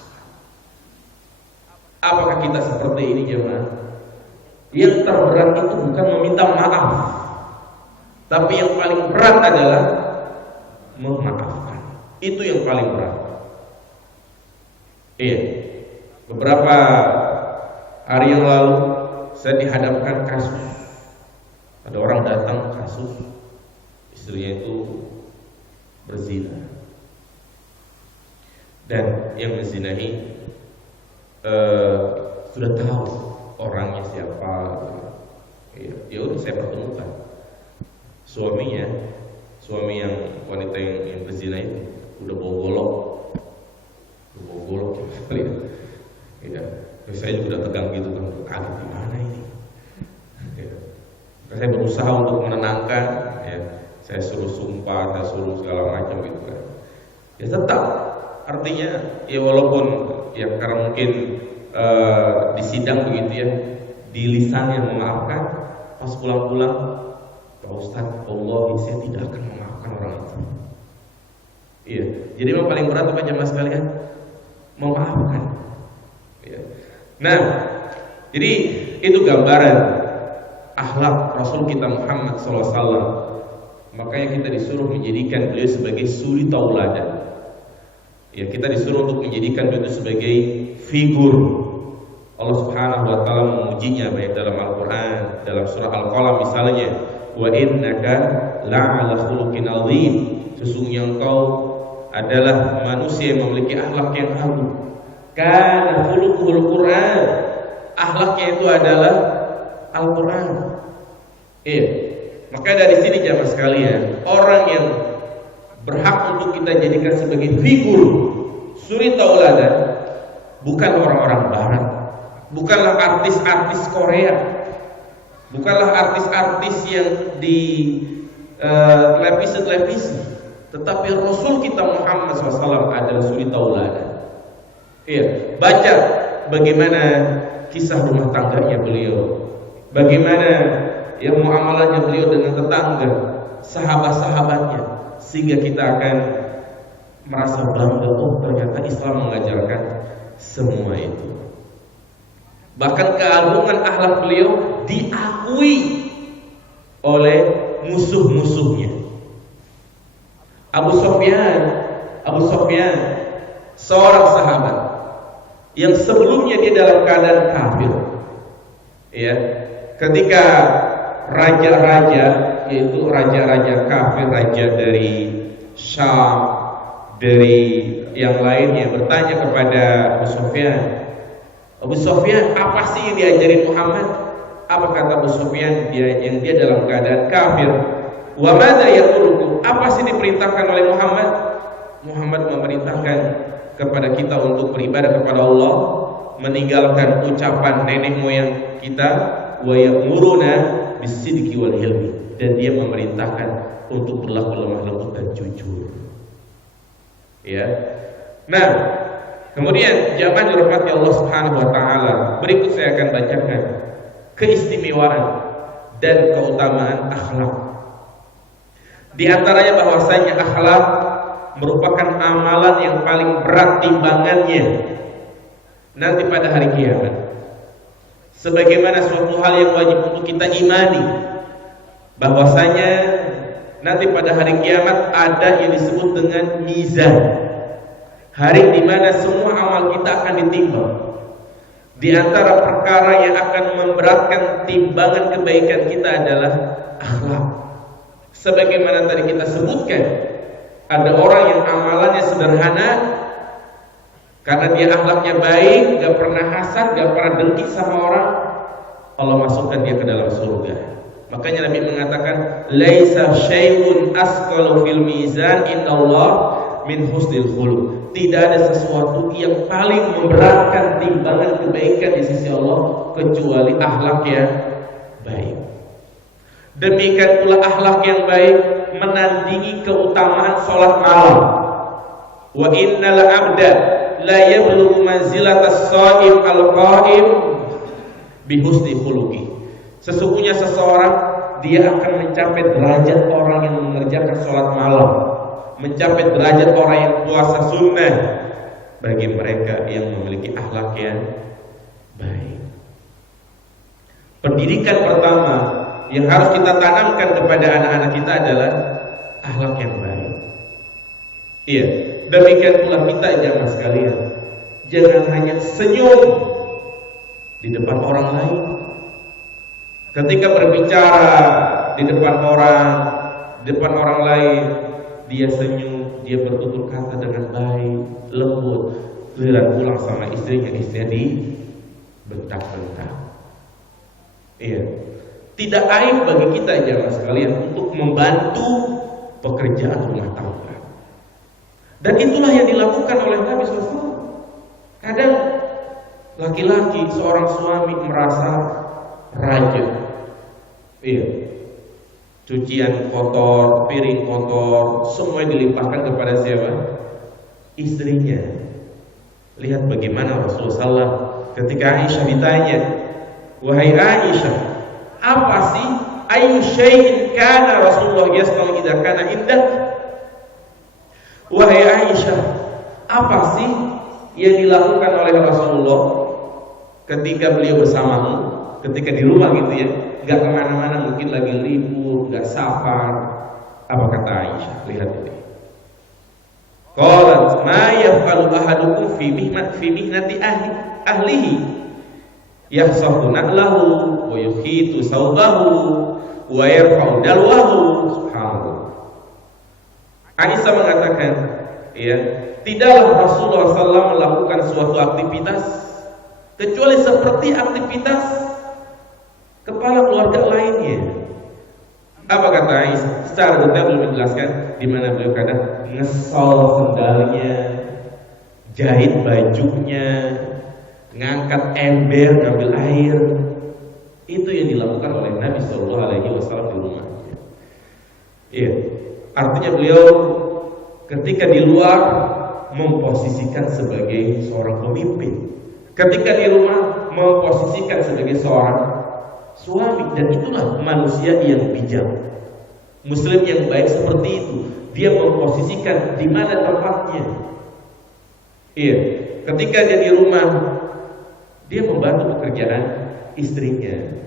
Apakah kita seperti ini jemaah? Yang terberat itu bukan meminta maaf, tapi yang paling berat adalah memaafkan. Itu yang paling berat. Iya. Beberapa hari yang lalu saya dihadapkan kasus. Ada orang datang kasus istrinya itu berzina. Dan yang menzinahi sudah tahu orangnya siapa. Ya udah saya pertemukan. Suami yang wanita yang berzina itu udah bawa golok sekali. Ya, saya juga udah tegang gitu kan. Kaget gimana ini? Ya. Saya berusaha untuk menenangkan. Ya, saya suruh sumpah, saya suruh segala macam gitu kan. Ya tetap, artinya ya walaupun ya karena mungkin di sidang begitu ya, di lisannya memaafkan, pas pulang-pulang, Pak Ustadz, wallahi saya tidak akan memaafkan orang itu. Iya, jadi yang paling berat apa jemaah sekalian? Memaafkan. Ya. Nah, jadi itu gambaran akhlak Rasul kita Muhammad SAW. Makanya kita disuruh menjadikan beliau sebagai suri tauladan. Ya, kita disuruh untuk menjadikan beliau sebagai figur Allah Subhanahu wa taala memujinya baik dalam Al-Qur'an, dalam surah Al-Qalam misalnya, wa innaka la'ala khuluqin 'azim. Sesungguhnya engkau adalah manusia yang memiliki akhlak yang agung. Kana khuluqul Qur'an. Akhlaknya itu adalah Al-Qur'an. Iya. Maka dari sini jamaah sekalian, orang yang berhak untuk kita jadikan sebagai figur suri tauladan bukan orang-orang barat, bukanlah artis-artis Korea, bukanlah artis-artis yang di televisi, tetapi Rasul kita Muhammad SAW adalah suri tauladan. Iya, baca bagaimana kisah rumah tangganya beliau, bagaimana yang muamalahnya beliau dengan tetangga, sahabat-sahabatnya, sehingga kita akan merasa bangga, oh ternyata Islam mengajarkan semua itu. Bahkan keagungan akhlak beliau diakui oleh musuh-musuhnya. Abu Sufyan, seorang sahabat yang sebelumnya dia dalam keadaan kafir. Ya, ketika raja-raja, yaitu raja-raja kafir, raja dari Syam, dari yang lainnya bertanya kepada Abu Sufyan, apa sih yang diajarin Muhammad? Apa kata Abu Sufyan? Dia dalam keadaan kafir. Wa madza yaqulu? Apa sih diperintahkan oleh Muhammad? Muhammad memerintahkan kepada kita untuk beribadah kepada Allah, meninggalkan ucapan nenek moyang kita, wa ya'muruna bis-sidqi wal hilmi, dan dia memerintahkan untuk berlaku lemah lembut dan jujur. Ya. Nah, kemudian jamaah dirahmati Allah Subhanahu wa taala, berikut saya akan bacakan keistimewaan dan keutamaan akhlak. Di antaranya bahwasanya akhlak merupakan amalan yang paling berat timbangannya nanti pada hari kiamat. Sebagaimana suatu hal yang wajib untuk kita imani, bahwasanya nanti pada hari kiamat ada yang disebut dengan mizan, hari di mana semua amal kita akan ditimbang. Di antara perkara yang akan memberatkan timbangan kebaikan kita adalah akhlak. Sebagaimana tadi kita sebutkan, ada orang yang amalannya sederhana, karena dia akhlaknya baik, gak pernah hasad, gak pernah dengki sama orang, Allah masukkan dia ke dalam surga. Makanya Nabi mengatakan, laisa syai'un asqalu fil mizan indallah min husnil khuluq. Tidak ada sesuatu yang paling memberatkan timbangan kebaikan di sisi Allah kecuali akhlak yang baik. Demikian pula akhlak yang baik menandingi keutamaan salat malam. Wa innal 'abda la yablughu manzilatas shaim al-qa'im bi husni khuluqi. Sesungguhnya seseorang dia akan mencapai derajat orang yang mengerjakan salat malam, mencapai derajat orang yang puasa sunnah bagi mereka yang memiliki akhlak yang baik. Pendidikan pertama yang harus kita tanamkan kepada anak-anak kita adalah akhlak yang baik. Iya, demikian pula kita jamaah sekalian, jangan hanya senyum di depan orang lain. Ketika berbicara di depan orang lain, dia senyum, dia bertutur kata dengan baik, lembut. Giliran pulang sama istrinya dibentak-bentak. Iya. Tidak aib bagi kita jamaah sekalian untuk membantu pekerjaan rumah tangga. Dan itulah yang dilakukan oleh Nabi SAW. Kadang laki-laki, seorang suami merasa raja. Iya. Cucian kotor, piring kotor, semua dilimpahkan kepada siapa? Istrinya. Lihat bagaimana Rasulullah SAW ketika Aisyah ditanya, wahai Aisyah, apa sih ayu syai'in kana Rasulullah yasna'u idza kana indak? Wahai Aisyah, apa sih yang dilakukan oleh Rasulullah ketika beliau bersamamu, ketika di rumah gitu ya, enggak kemana-mana, mungkin lagi libur, enggak safar. Apa kata Aisyah? Lihat ini. Qalat ma yaf'alu ahadukum fi mihnati ahlihi yahsahu na'lahu wa yukhitu saubahu wa yarfa'u dalwahu. Subhanallah. Aisyah mengatakan, ya, tidaklah Rasulullah SAW melakukan suatu aktivitas kecuali seperti aktivitas kepala keluarga lainnya. Apa kata Aisyah? Secara detail belum menjelaskan di mana beliau kadang ngesol sendalnya, jahit bajunya, ngangkat ember, ngambil air. Itu yang dilakukan oleh Nabi Shallallahu Alaihi Wasallam di rumahnya. Iya, artinya beliau ketika di luar memposisikan sebagai seorang pemimpin, ketika di rumah memposisikan sebagai seorang suami, dan itulah manusia yang bijak. Muslim yang baik seperti itu, dia memposisikan di mana tempatnya. Iya, ketika dia di rumah, dia membantu pekerjaan istrinya.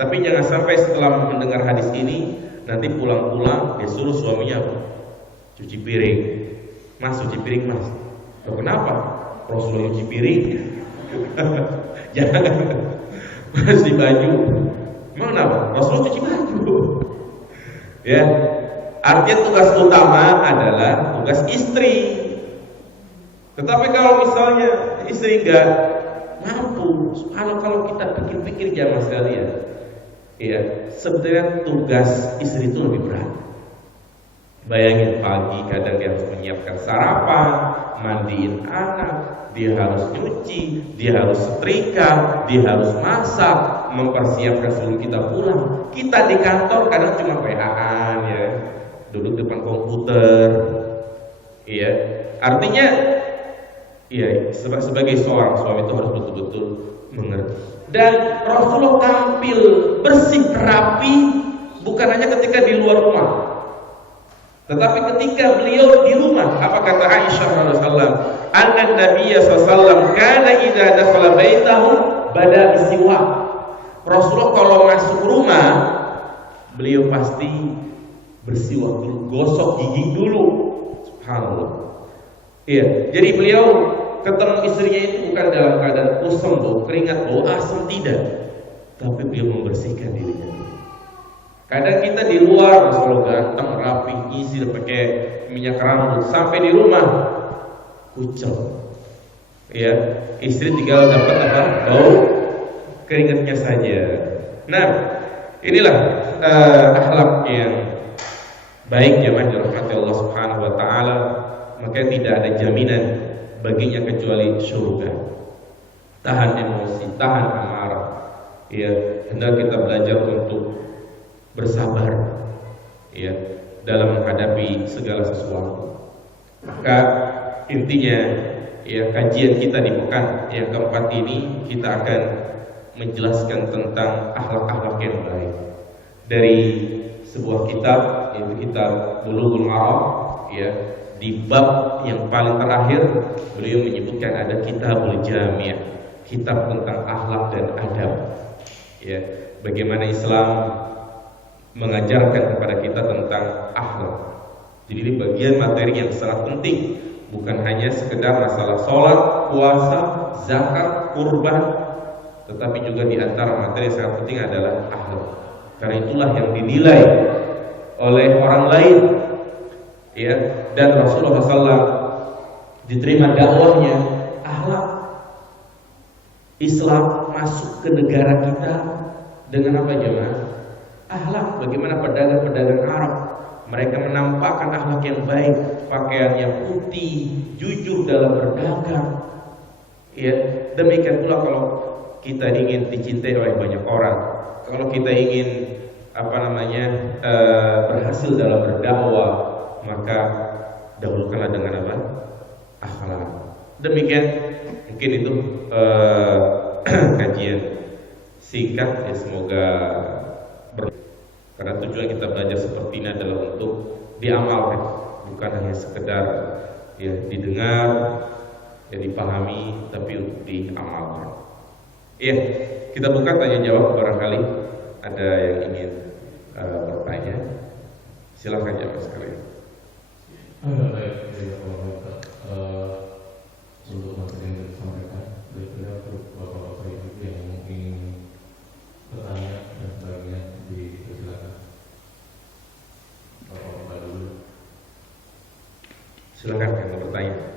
Tapi jangan sampai setelah mendengar hadis ini, nanti pulang-pulang dia suruh suaminya apa? Cuci piring. Mas, cuci piring mas. Loh, kenapa? Rasulullah cuci piring. Jangan. Cuci baju. Emang kenapa? Rasulullah cuci baju. Ya, artinya tugas utama adalah tugas istri. Tetapi kalau misalnya istri enggak mampu, kalau kita pikir-pikir jamaah sekalian, ya, sebenarnya tugas istri itu lebih berat. Bayangin pagi kadang dia harus menyiapkan sarapan, mandiin anak, dia harus nyuci, dia harus setrika, dia harus masak, mempersiapkan sebelum kita pulang. Kita di kantor kadang cuma WA-an, ya, duduk depan komputer, iya. Artinya, iya, sebagai seorang suami itu harus betul-betul mengerti. Dan Rasulullah tampil bersih rapi bukan hanya ketika di luar rumah, tetapi ketika beliau di rumah. Apa kata Aisyah radhiyallahu anha? An-Nabiy sallallahu kana idza dakhala baitahu bada bisiwak. Rasulullah kalau masuk rumah, beliau pasti bersiwak dulu, gosok gigi dulu. Subhanallah. Iya, jadi beliau ketemu istrinya itu bukan dalam keadaan kusam, bau keringat, bau asam, tidak, tapi beliau membersihkan dirinya. Kadang kita di luar selalu ganteng, rapi, nyisir, pakai minyak rambut, sampai di rumah kucel. Ya, istri tinggal dapat apa? Bau keringatnya saja. Nah, inilah akhlak yang baik jemaah dirahmati Allah Subhanahu wa taala. Maka tidak ada jaminan baginya kecuali surga. Tahan emosi, tahan amarah. Ya, hendak kita belajar untuk bersabar, ya, dalam menghadapi segala sesuatu. Maka intinya, ya, kajian kita di pekan yang keempat ini kita akan menjelaskan tentang akhlak-akhlak yang baik dari sebuah kitab, yaitu kitab Bulughul Maram. Ya, di bab yang paling terakhir beliau menyebutkan ada Kitabul Jami', kitab tentang akhlak dan adab. Ya, bagaimana Islam mengajarkan kepada kita tentang akhlak. Jadi ini bagian materi yang sangat penting, bukan hanya sekedar masalah sholat, puasa, zakat, kurban, tetapi juga di antara materi yang sangat penting adalah akhlak. Karena itulah yang dinilai oleh orang lain, ya. Dan Rasulullah SAW diterima dakwahnya akhlak. Islam masuk ke negara kita dengan apa jemaah? Akhlak. Bagaimana pedagang-pedagang Arab, mereka menampakkan akhlak yang baik, pakaiannya putih, jujur dalam berdagang. Ya, demikian pula kalau kita ingin dicintai oleh banyak orang, kalau kita ingin berhasil dalam berdakwah, maka dahulukanlah dengan apa? Akhlak. Demikian mungkin itu kajian singkat, ya, semoga karena tujuan kita belajar seperti ini adalah untuk diamalkan, bukan hanya sekedar, ya, didengar, ya, dipahami, tapi untuk diamalkan. Iya, kita buka tanya jawab, barangkali ada yang ingin bertanya. Silakan jawab sekalian. Untuk materi yang disampaikan, baiklah untuk bapak-bapak ibu yang mungkin Silakan yang mau bertanya.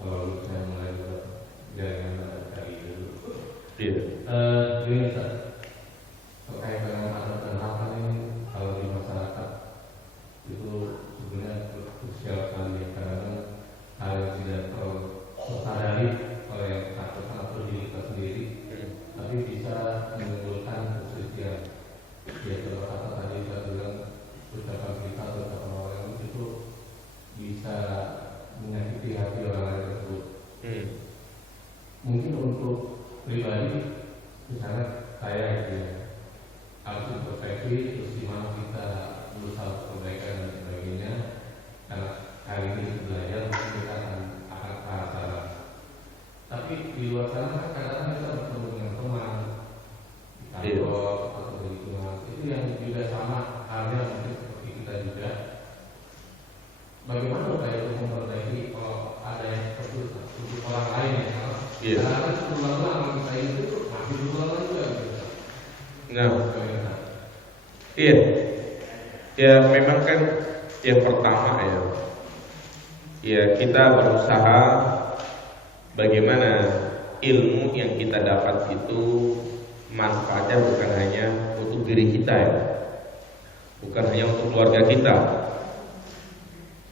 Kalau saya mulai jalan dari dulu. Iya. Ini terkait dengan adat dan harapan ini, kalau di masyarakat itu sebenarnya krusial sekali, karena hal yang tidak tersadari oleh atasan atau diri kita sendiri, tapi bisa menimbulkan perselisihan. Ya, kalau kata tadi saya bilang ucapan kita atau ucapan orang itu bisa menyakiti hati orang lain tersebut. Mungkin untuk pribadi, misalnya saya gitu ya, harus introspeksi terus di mana kita berusaha perbaikan dan sebagainya. Karena hari ini belajar, mungkin kita akan ke arah sana. Tapi di luar sana kan kadang-kadang kita bertemu dengan teman di kantor atau di lingkungan, itu yang juga sama halnya mungkin seperti kita juga. Bagaimana upaya untuk memperbaiki kalau ada yang seperti orang lain ya? Karena berulang-ulang kita itu masih berulang juga gitu. Iya. Ya memang kan yang pertama ya kita berusaha bagaimana ilmu yang kita dapat itu manfaatnya bukan hanya untuk diri kita ya, bukan hanya untuk keluarga kita,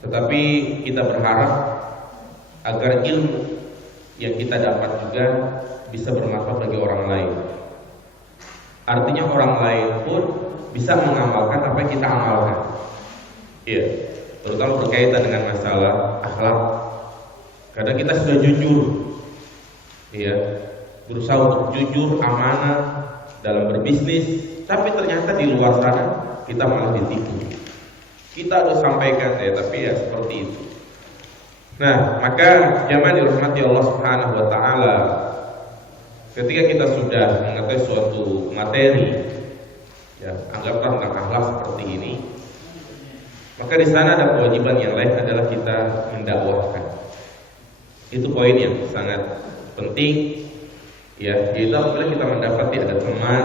tetapi kita berharap agar ilmu yang kita dapat juga bisa bermanfaat bagi orang lain. Artinya orang lain pun bisa mengamalkan apa yang kita amalkan. Iya, terutama berkaitan dengan masalah akhlak. Kadang kita sudah jujur, iya, berusaha untuk jujur, amanah dalam berbisnis, tapi ternyata di luar sana kita malah ditipu. Kita harus sampaikan tapi ya seperti itu. Nah, maka jamaah dirahmati Allah Subhanahu wa taala, ketika kita sudah mengetahui suatu materi ya, anggaplah tentang akhlak seperti ini, maka di sana ada kewajiban yang lain adalah kita mendakwahkan. Itu poin yang sangat penting ya, yaitu apabila kita mendapati ada teman,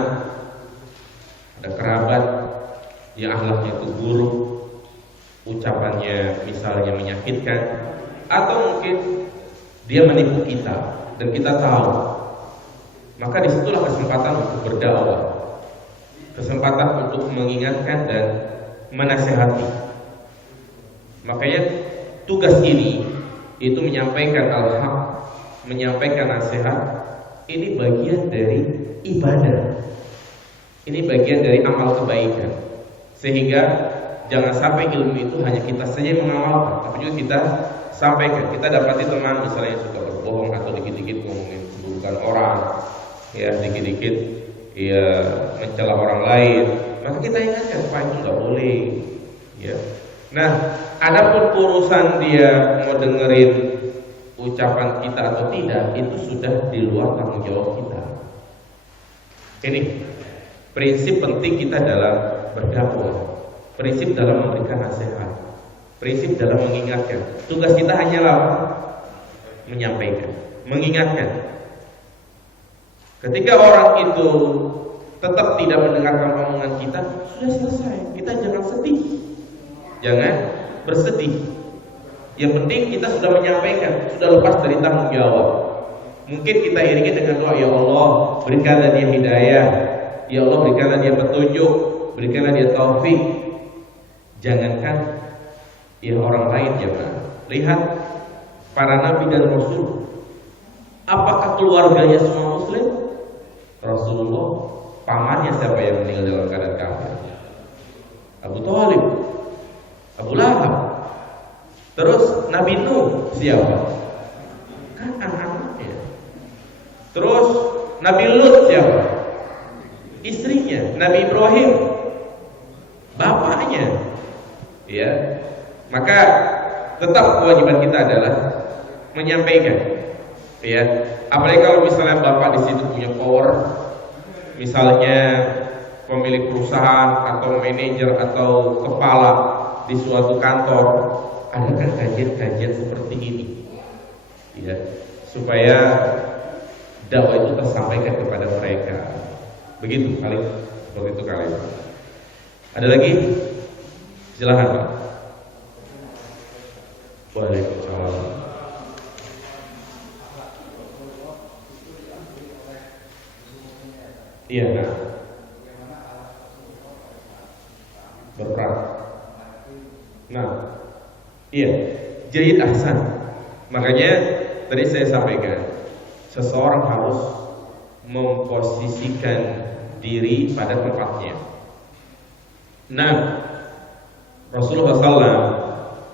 ada kerabat yang akhlaknya itu buruk, ucapannya misalnya menyakitkan, atau mungkin dia menipu kita dan kita tahu, maka disitulah kesempatan untuk berdakwah, kesempatan untuk mengingatkan dan menasehati. Makanya tugas ini itu menyampaikan al-haq, menyampaikan nasihat, ini bagian dari ibadah, ini bagian dari amal kebaikan. Sehingga jangan sampai ilmu itu hanya kita saja yang mengamalkan, tapi juga kita sampaikan. Kita dapati teman misalnya suka berbohong atau dikit-dikit ngomongin keburukan orang, ya dikit-dikit ya mencela orang lain, maka kita ingatkan, Pak, itu nggak boleh. Ya. Nah, adapun urusan dia mau dengerin ucapan kita atau tidak, itu sudah di luar tanggung jawab kita. Ini prinsip penting kita dalam berdakwah, prinsip dalam memberikan nasihat, prinsip dalam mengingatkan. Tugas kita hanyalah menyampaikan, mengingatkan. Ketika orang itu tetap tidak mendengarkan omongan kita, sudah selesai. Kita jangan sedih, jangan bersedih. Yang penting kita sudah menyampaikan, sudah lepas dari tanggung jawab. Mungkin kita iringi dengan doa, ya Allah berikanlah dia hidayah, ya Allah berikanlah dia petunjuk, berikanlah dia taufik. Jangankan ya orang lain, jangan. Lihat para nabi dan rasul, apakah keluarganya semua muslim? Rasulullah, pamannya siapa yang meninggal dalam keadaan kafir? Abu Thalib, Abu Lahab. Terus Nabi Nuh siapa? Kan anak-anaknya. Terus Nabi Lut siapa? Istrinya. Nabi Ibrahim, bapaknya. Ya, maka tetap kewajiban kita adalah menyampaikan. Ya, apalagi kalau misalnya bapak di situ punya power, misalnya pemilik perusahaan atau manajer atau kepala di suatu kantor, adakan kajian-kajian seperti ini, ya, supaya dakwah itu tersampaikan kepada mereka. Begitu kali, seperti itu kali. Ada lagi? Silakan Pak. Waalaikumsalam. Iya, nah. Berperang. Nah, iya, Jayyid ahsan. Makanya tadi saya sampaikan, seseorang harus memposisikan diri pada tempatnya. Nah, Rasulullah SAW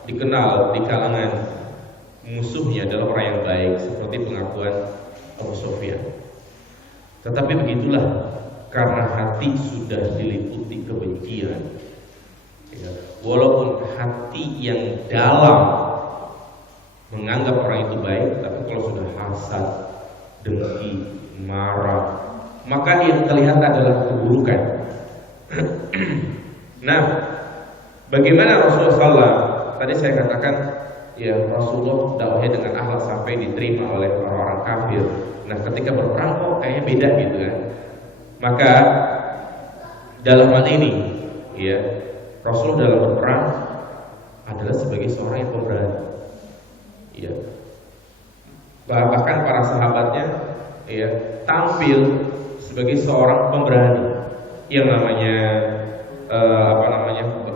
dikenal di kalangan musuhnya adalah orang yang baik, seperti pengakuan Abu Sufyan. Tetapi begitulah, karena hati sudah diliputi kebencian, ya, walaupun hati yang dalam menganggap orang itu baik, tapi kalau sudah hasad, dengki, marah, maka yang terlihat adalah keburukan. Nah, bagaimana Rasulullah SAW? Tadi saya katakan, ya Rasulullah dakwahnya dengan akhlak sampai diterima oleh orang-orang kafir. Nah, ketika berperang kok kayaknya beda gitu kan. Maka dalam hal ini, ya Rasulullah dalam berperang adalah sebagai seorang yang pemberani. Ya. Bahkan para sahabatnya, ya, tampil sebagai seorang pemberani yang namanya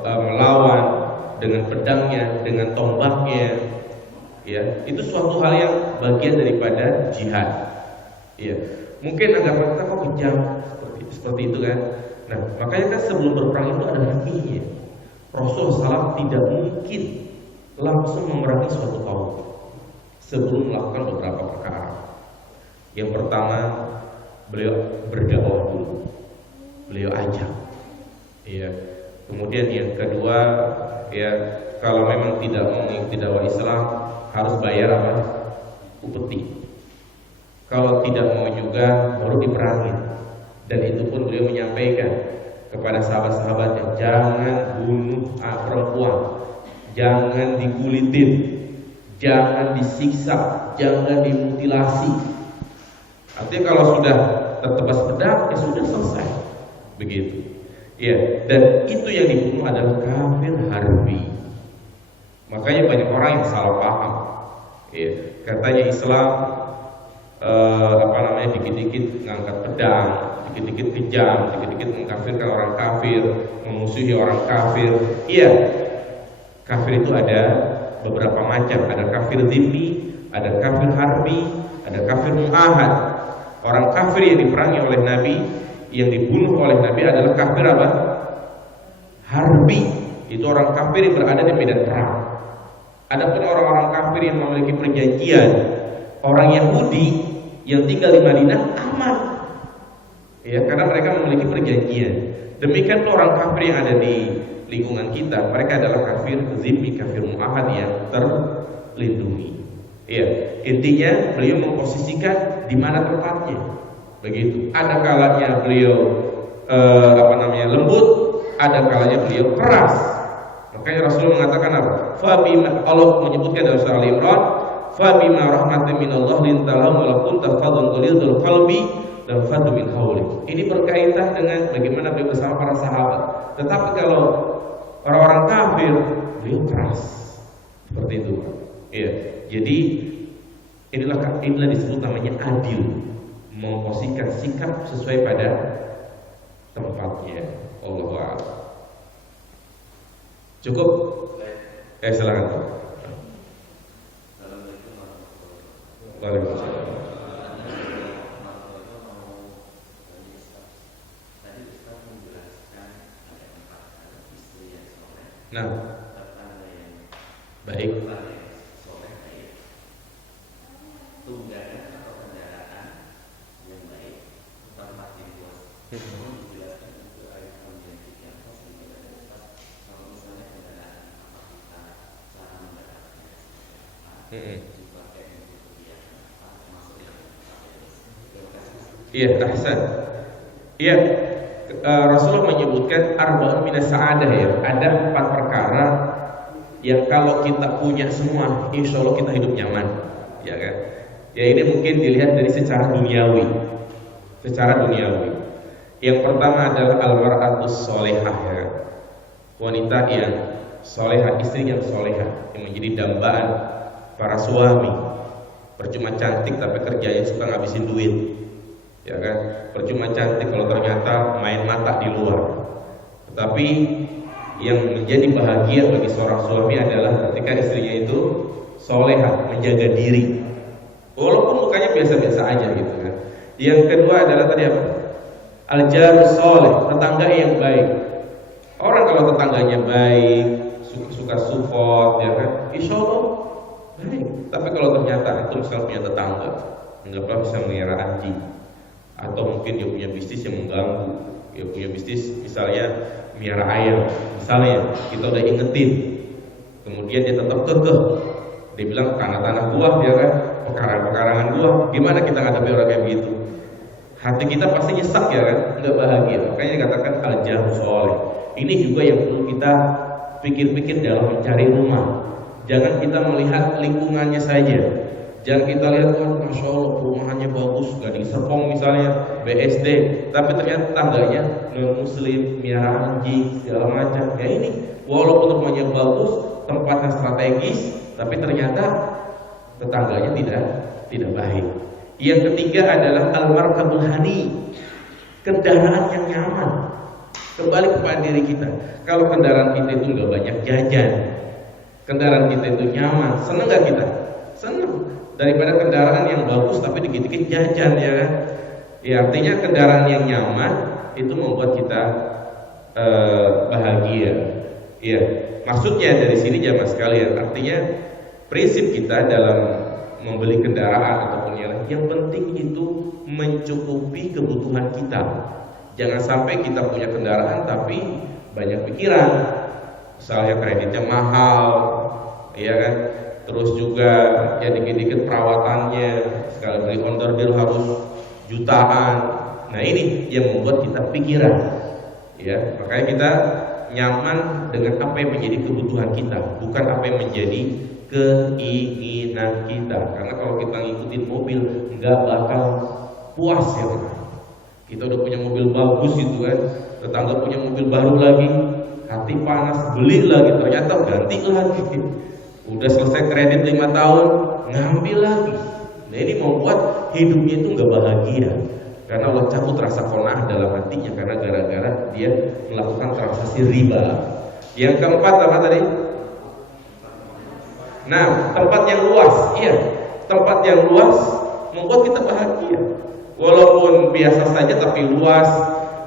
melawan dengan pedangnya, dengan tombaknya, ya, itu suatu hal yang bagian daripada jihad. Ya, mungkin agama kita kok kejam seperti itu kan. Nah, makanya kan sebelum berperang itu ada fikihnya. Rasulullah SAW tidak mungkin langsung memerangi suatu kaum sebelum melakukan beberapa perkara. Yang pertama, beliau berdakwah dulu, beliau ajak. Ya. Kemudian yang kedua, ya, kalau memang tidak mengikuti dakwah Islam harus bayar apa? Upeti. Kalau tidak mau juga baru diperangi. Dan itu pun beliau menyampaikan kepada sahabat-sahabatnya, jangan bunuh perempuan, jangan dikulitin, jangan disiksa, jangan dimutilasi. Artinya kalau sudah tertebas pedang, ya sudah selesai. Begitu. Ya, dan itu yang dibunuh adalah kafir harbi. Makanya banyak orang yang salah paham. Ya, katanya Islam dikit-dikit ngangkat pedang, dikit-dikit kejam, dikit-dikit mengkafirkan orang kafir, memusuhi orang kafir. Iya, kafir itu ada beberapa macam. Ada kafir zimmi, ada kafir harbi, ada kafir mu'ahad. Orang kafir yang diperangi oleh Nabi, yang dibunuh oleh Nabi adalah kafir apa? Harbi. Itu orang kafir yang berada di medan perang. Adapun orang-orang kafir yang memiliki perjanjian, orang Yahudi yang tinggal di Madinah aman. Ya, karena mereka memiliki perjanjian. Demikian pula orang kafir yang ada di lingkungan kita, mereka adalah kafir zimmi, kafir mu'ahad yang terlindungi. Ya, intinya beliau memposisikan di mana tempatnya. Begitu. Ada kalanya beliau lembut, ada kalanya beliau keras. Makanya Rasul mengatakan apa? Fabima, Allah menyebutkan dalam surah Al-Imran, fabima rahmatin minallah lintalahum wa kunta fadlan ghalidul qalbi dan fadlu min hawlik. Ini berkaitan dengan bagaimana beliau bersama para sahabat. Tetapi kalau orang-orang kafir, beliau keras. Seperti itu. Iya. Jadi inilah disebut namanya adil, memposisikan sikap sesuai pada tempatnya. Allahu a'lam. Cukup? Silakan. Waalaikumsalam. Nah, baik. Tunggangan atau kendaraan yang baik, tempat yang luas. Namun dijelaskan untuk ayat menjanjikan kalau misalnya kendaraan apa kita cara menggunakannya dipakai untuk kegiatan apa termasuk yang iya, ahsan. Iya, Rasulullah menyebutkan arba'un minas sa'adah, ya. Ada 4 perkara yang kalau kita punya semua, insya Allah kita hidup nyaman, ya kan? Ya, ini mungkin dilihat dari secara duniawi. Secara duniawi. Yang pertama adalah al-mar'atus sholihah, ya. wanita yang soleha, istri yang soleha, yang menjadi dambaan para suami. Percuma cantik tapi kerjanya suka ngabisin duit, ya kan? Percuma cantik kalau ternyata main mata di luar. Tetapi yang menjadi bahagia bagi seorang suami adalah ketika istrinya itu soleha, menjaga diri, walaupun mukanya biasa-biasa aja gitu kan. Yang kedua adalah tadi apa? Al-jarus soleh, tetangga yang baik. Orang kalau tetangganya baik, suka support, ya kan, insya Allah baik. Tapi kalau ternyata itu misalnya punya tetangga, anggaplah bisa melihara anjing, atau mungkin dia punya bisnis yang mengganggu, dia punya bisnis misalnya melihara ayam, misalnya kita udah ingetin, kemudian dia tetap kekeh, dia bilang tanah gua, ya kan, pekarangan gua, gimana kita ngadepi orang kayak begitu? Hati kita pasti nyesek, ya kan, nggak bahagia. Makanya dikatakan al-jarus soleh. Ini juga yang perlu kita pikir-pikir dalam mencari rumah. Jangan kita melihat lingkungannya saja. Jangan kita lihat, oh, masya Allah perumahannya bagus, gak di Serpong misalnya, BSD, tapi ternyata tetangganya non muslim, miara anjing, segala macam. Ya ini, walaupun rumahnya bagus, tempatnya strategis, tapi ternyata tetangganya tidak baik. Yang ketiga adalah al-markabul hani, kendaraan yang nyaman. Kembali kepada diri kita. Kalau kendaraan kita itu nggak banyak jajan, kendaraan kita itu nyaman, seneng nggak kita? Seneng. Daripada kendaraan yang bagus tapi dikit-dikit jajan, ya kan? Ya, artinya kendaraan yang nyaman itu membuat kita bahagia. Iya. Maksudnya dari sini jamaah sekalian, artinya prinsip kita dalam membeli kendaraan ataupun yang penting itu mencukupi kebutuhan kita. Jangan sampai kita punya kendaraan tapi banyak pikiran, misalnya kreditnya mahal, ya kan? Terus juga ya dikit-dikit perawatannya, sekali beli onderdil harus jutaan. Nah ini yang membuat kita pikiran, ya. Makanya kita nyaman dengan apa yang menjadi kebutuhan kita, bukan apa yang menjadi keinginan kita. Karena kalau kita ngikutin mobil nggak bakal puas, ya kan? Kita udah punya mobil bagus gitu kan, tetangga punya mobil baru lagi, hati panas, beli lagi, ternyata ganti lagi. Udah selesai kredit 5 tahun, ngambil lagi. Nah ini membuat hidupnya itu nggak bahagia, karena Allah cabut rasa qanaah dalam hatinya karena gara-gara dia melakukan transaksi riba. Yang keempat apa tadi? Nah, tempat yang luas, iya, tempat yang luas membuat kita bahagia. Walaupun biasa saja tapi luas,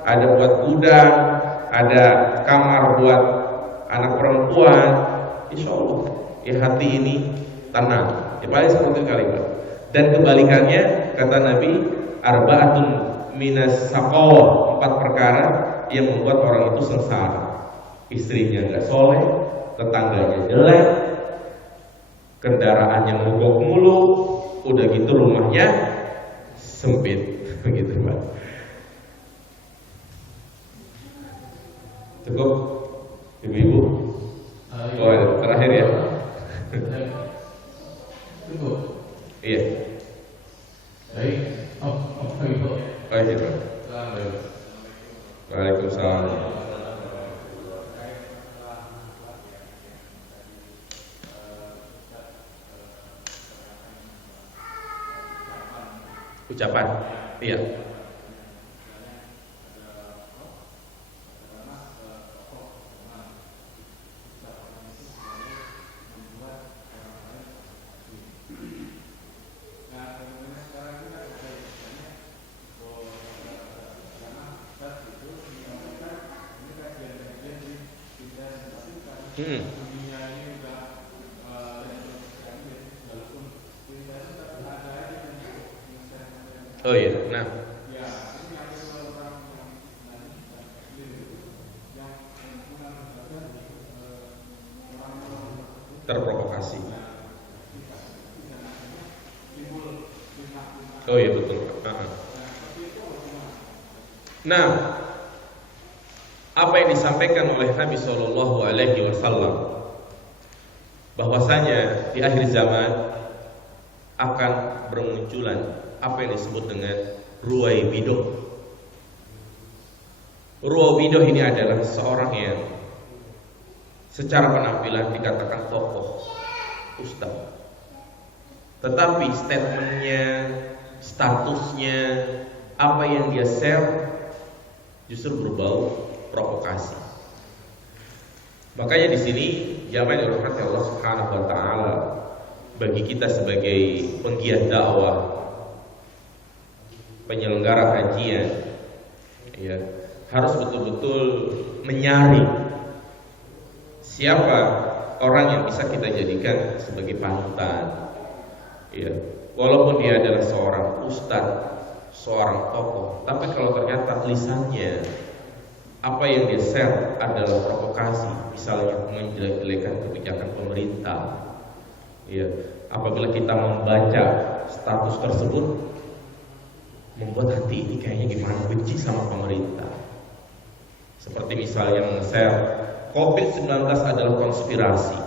ada buat gudang, ada kamar buat anak perempuan, insya Allah ya hati ini tenang. Ya paling seperti kalimat. Dan kebalikannya kata Nabi, arba'atun minas saqawah, 4 perkara yang membuat orang itu sengsara. Istrinya nggak soleh, tetangganya jelek, kendaraannya mogok mulu, udah gitu rumahnya sempit, begitu Pak. Cukup, ibu-ibu. Oh, terakhir ya. Cukup. Iya. Baik. Oh, ibu. Baik, Pak. Waalaikumsalam. Ucapan, iya. Oh iya, nah. Terprovokasi. Oh iya betul. Nah, apa yang disampaikan oleh Nabi Shallallahu Alaihi Wasallam, bahwasanya di akhir zaman akan bermunculan apa yang disebut dengan ruwaibidoh. Ruwaibidoh ini adalah seorang yang secara penampilan dikatakan tokoh, ustaz, tetapi statementnya, statusnya, apa yang dia share justru berbau provokasi. Makanya di sini jamaah yang dirahmati Allah Subhanahu wa taala, bagi kita sebagai penggiat dakwah, penyelenggara kajian, ya, harus betul-betul menyaring siapa orang yang bisa kita jadikan sebagai panutan. Ya, walaupun dia adalah seorang ustadz, seorang tokoh, tapi kalau ternyata lisannya, apa yang dia share adalah provokasi, misalnya menjelek-jelekan kebijakan pemerintah, ya, apabila kita membaca status tersebut, membuat hati ini kayaknya gimana, benci sama pemerintah. Seperti misalnya meng-share COVID-19 adalah konspirasi,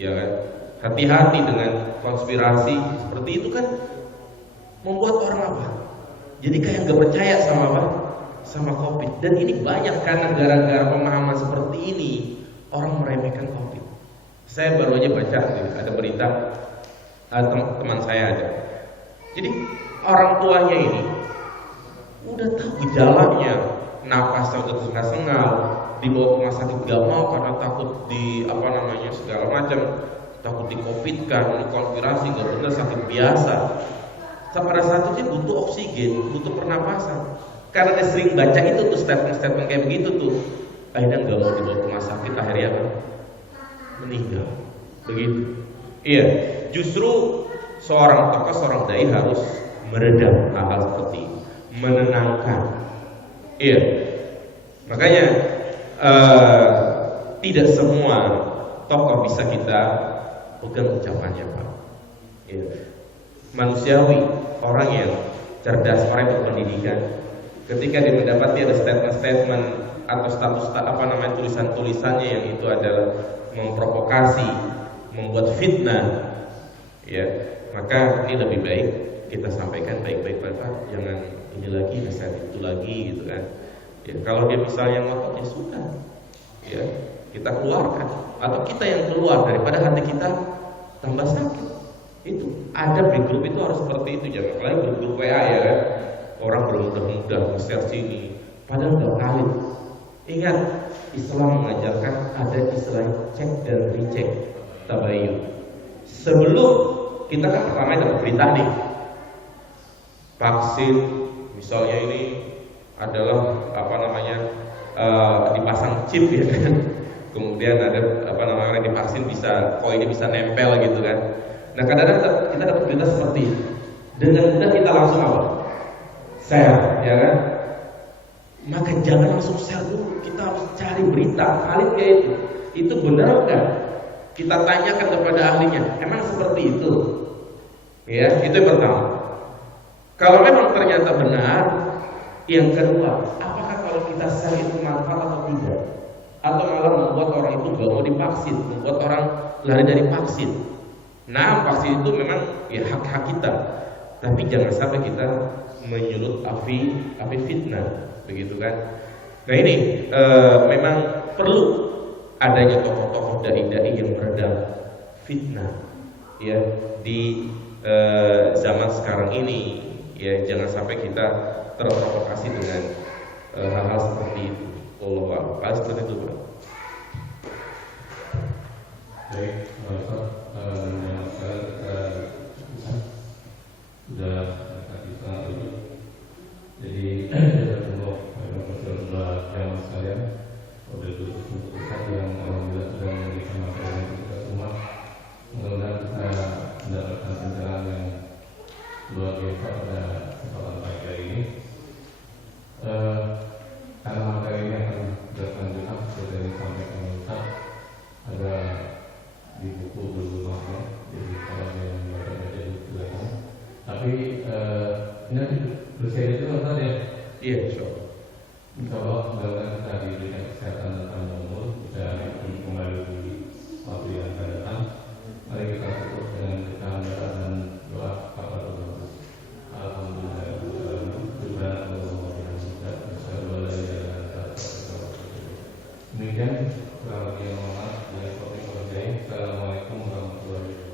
ya kan? Hati-hati dengan konspirasi seperti itu kan, membuat orang apa? Jadi kayak nggak percaya sama apa? Sama COVID. Dan ini banyak karena gara-gara pemahaman seperti ini orang meremehkan COVID. Saya baru aja baca ada berita, teman saya ada. Jadi orang tuanya ini udah tahu gejalanya, napasnya udah sengal-sengal, dibawa ke rumah sakit gak mau karena takut di segala macam, takut di COVID kan, ini konspirasi, gak benar, sakit biasa. Pada saat itu dia butuh oksigen, butuh pernapasan. Karena dia sering baca itu tuh statement-statement kayak begitu tuh, akhirnya gak mau dibawa ke rumah sakit, akhirnya apa? Meninggal. Begitu. Iya, justru seorang tokoh, seorang dai harus meredam hal-hal seperti ini, menenangkan. Iya, makanya tidak semua tokoh bisa kita pegang ucapannya, Pak. Iya. Manusiawi, orang yang cerdas, orang yang berpendidikan, ketika dia mendapati ada statement-statement atau status tulisan-tulisannya yang itu adalah memprovokasi, membuat fitnah, ya, maka ini lebih baik kita sampaikan baik-baik, Pak, jangan ini lagi, nasihat itu lagi, gitu kan. Ya, kalau dia misalnya ngotot, ya sudah, ya kita keluarkan, atau kita yang keluar daripada hati kita tambah sakit. Itu ada di grup itu harus seperti itu, jangan apalagi grup WA, ya kan. Orang bermudah-mudah nge-share sini, padahal nggak valid. Ingat, Islam mengajarkan ada istilah cek dan recheck, tabayun. Sebelum kita kan pertama dapat berita nih, vaksin misalnya ini adalah dipasang chip, ya kan. Kemudian ada divaksin bisa koinnya bisa nempel gitu kan. Nah, kadang-kadang kita dapat berita seperti itu, dengan mudah kita langsung apa? Share, ya kan? Maka jangan langsung share dulu, kita harus cari berita valid kayak itu. Itu benar enggak? Kita tanyakan kepada ahlinya, emang seperti itu? Ya, itu yang pertama. Kalau memang ternyata benar, yang kedua, apakah kalau kita share itu manfaat atau tidak? Atau malah membuat orang itu gak mau divaksin, membuat orang lari dari vaksin. Nah, vaksin itu memang ya hak-hak kita, tapi jangan sampai kita menyulut api fitnah, begitu kan? Nah ini memang perlu adanya tokoh-tokoh dai-dai yang meredam fitnah, ya, di zaman sekarang ini, ya, jangan sampai kita terprovokasi dengan hal-hal seperti itu. Allah pasti itu, Pak. Baik, yang sekarang kita sudah dekat di setengah 7. Jadi kita tunggu beberapa jamaah sekalian, udah duduk yang alhamdulillah sudah memberikan materi untuk kita semua. Mudah-mudahan kita mendapatkan pencerahan yang luar biasa pada kesempatan pagi hari ini. Karena materi ini akan berkelanjutan seperti yang disampaikan Ustaz, ada di buku berguna, jadi kalau yang baca-baca itu silakan. Tapi ini nanti berusia itu Ustaz, ya? Iya, insyaallah. Insyaallah mudah-mudahan kita diberikan kesehatan dan panjang umur, bisa kembali di waktu yang akan datang. Mari kita tutup dengan kita dan doa kepada Allah. Alhamdulillah. Demikian kurang lebih yang mohon maaf. Assalamualaikum warahmatullahi wabarakatuh.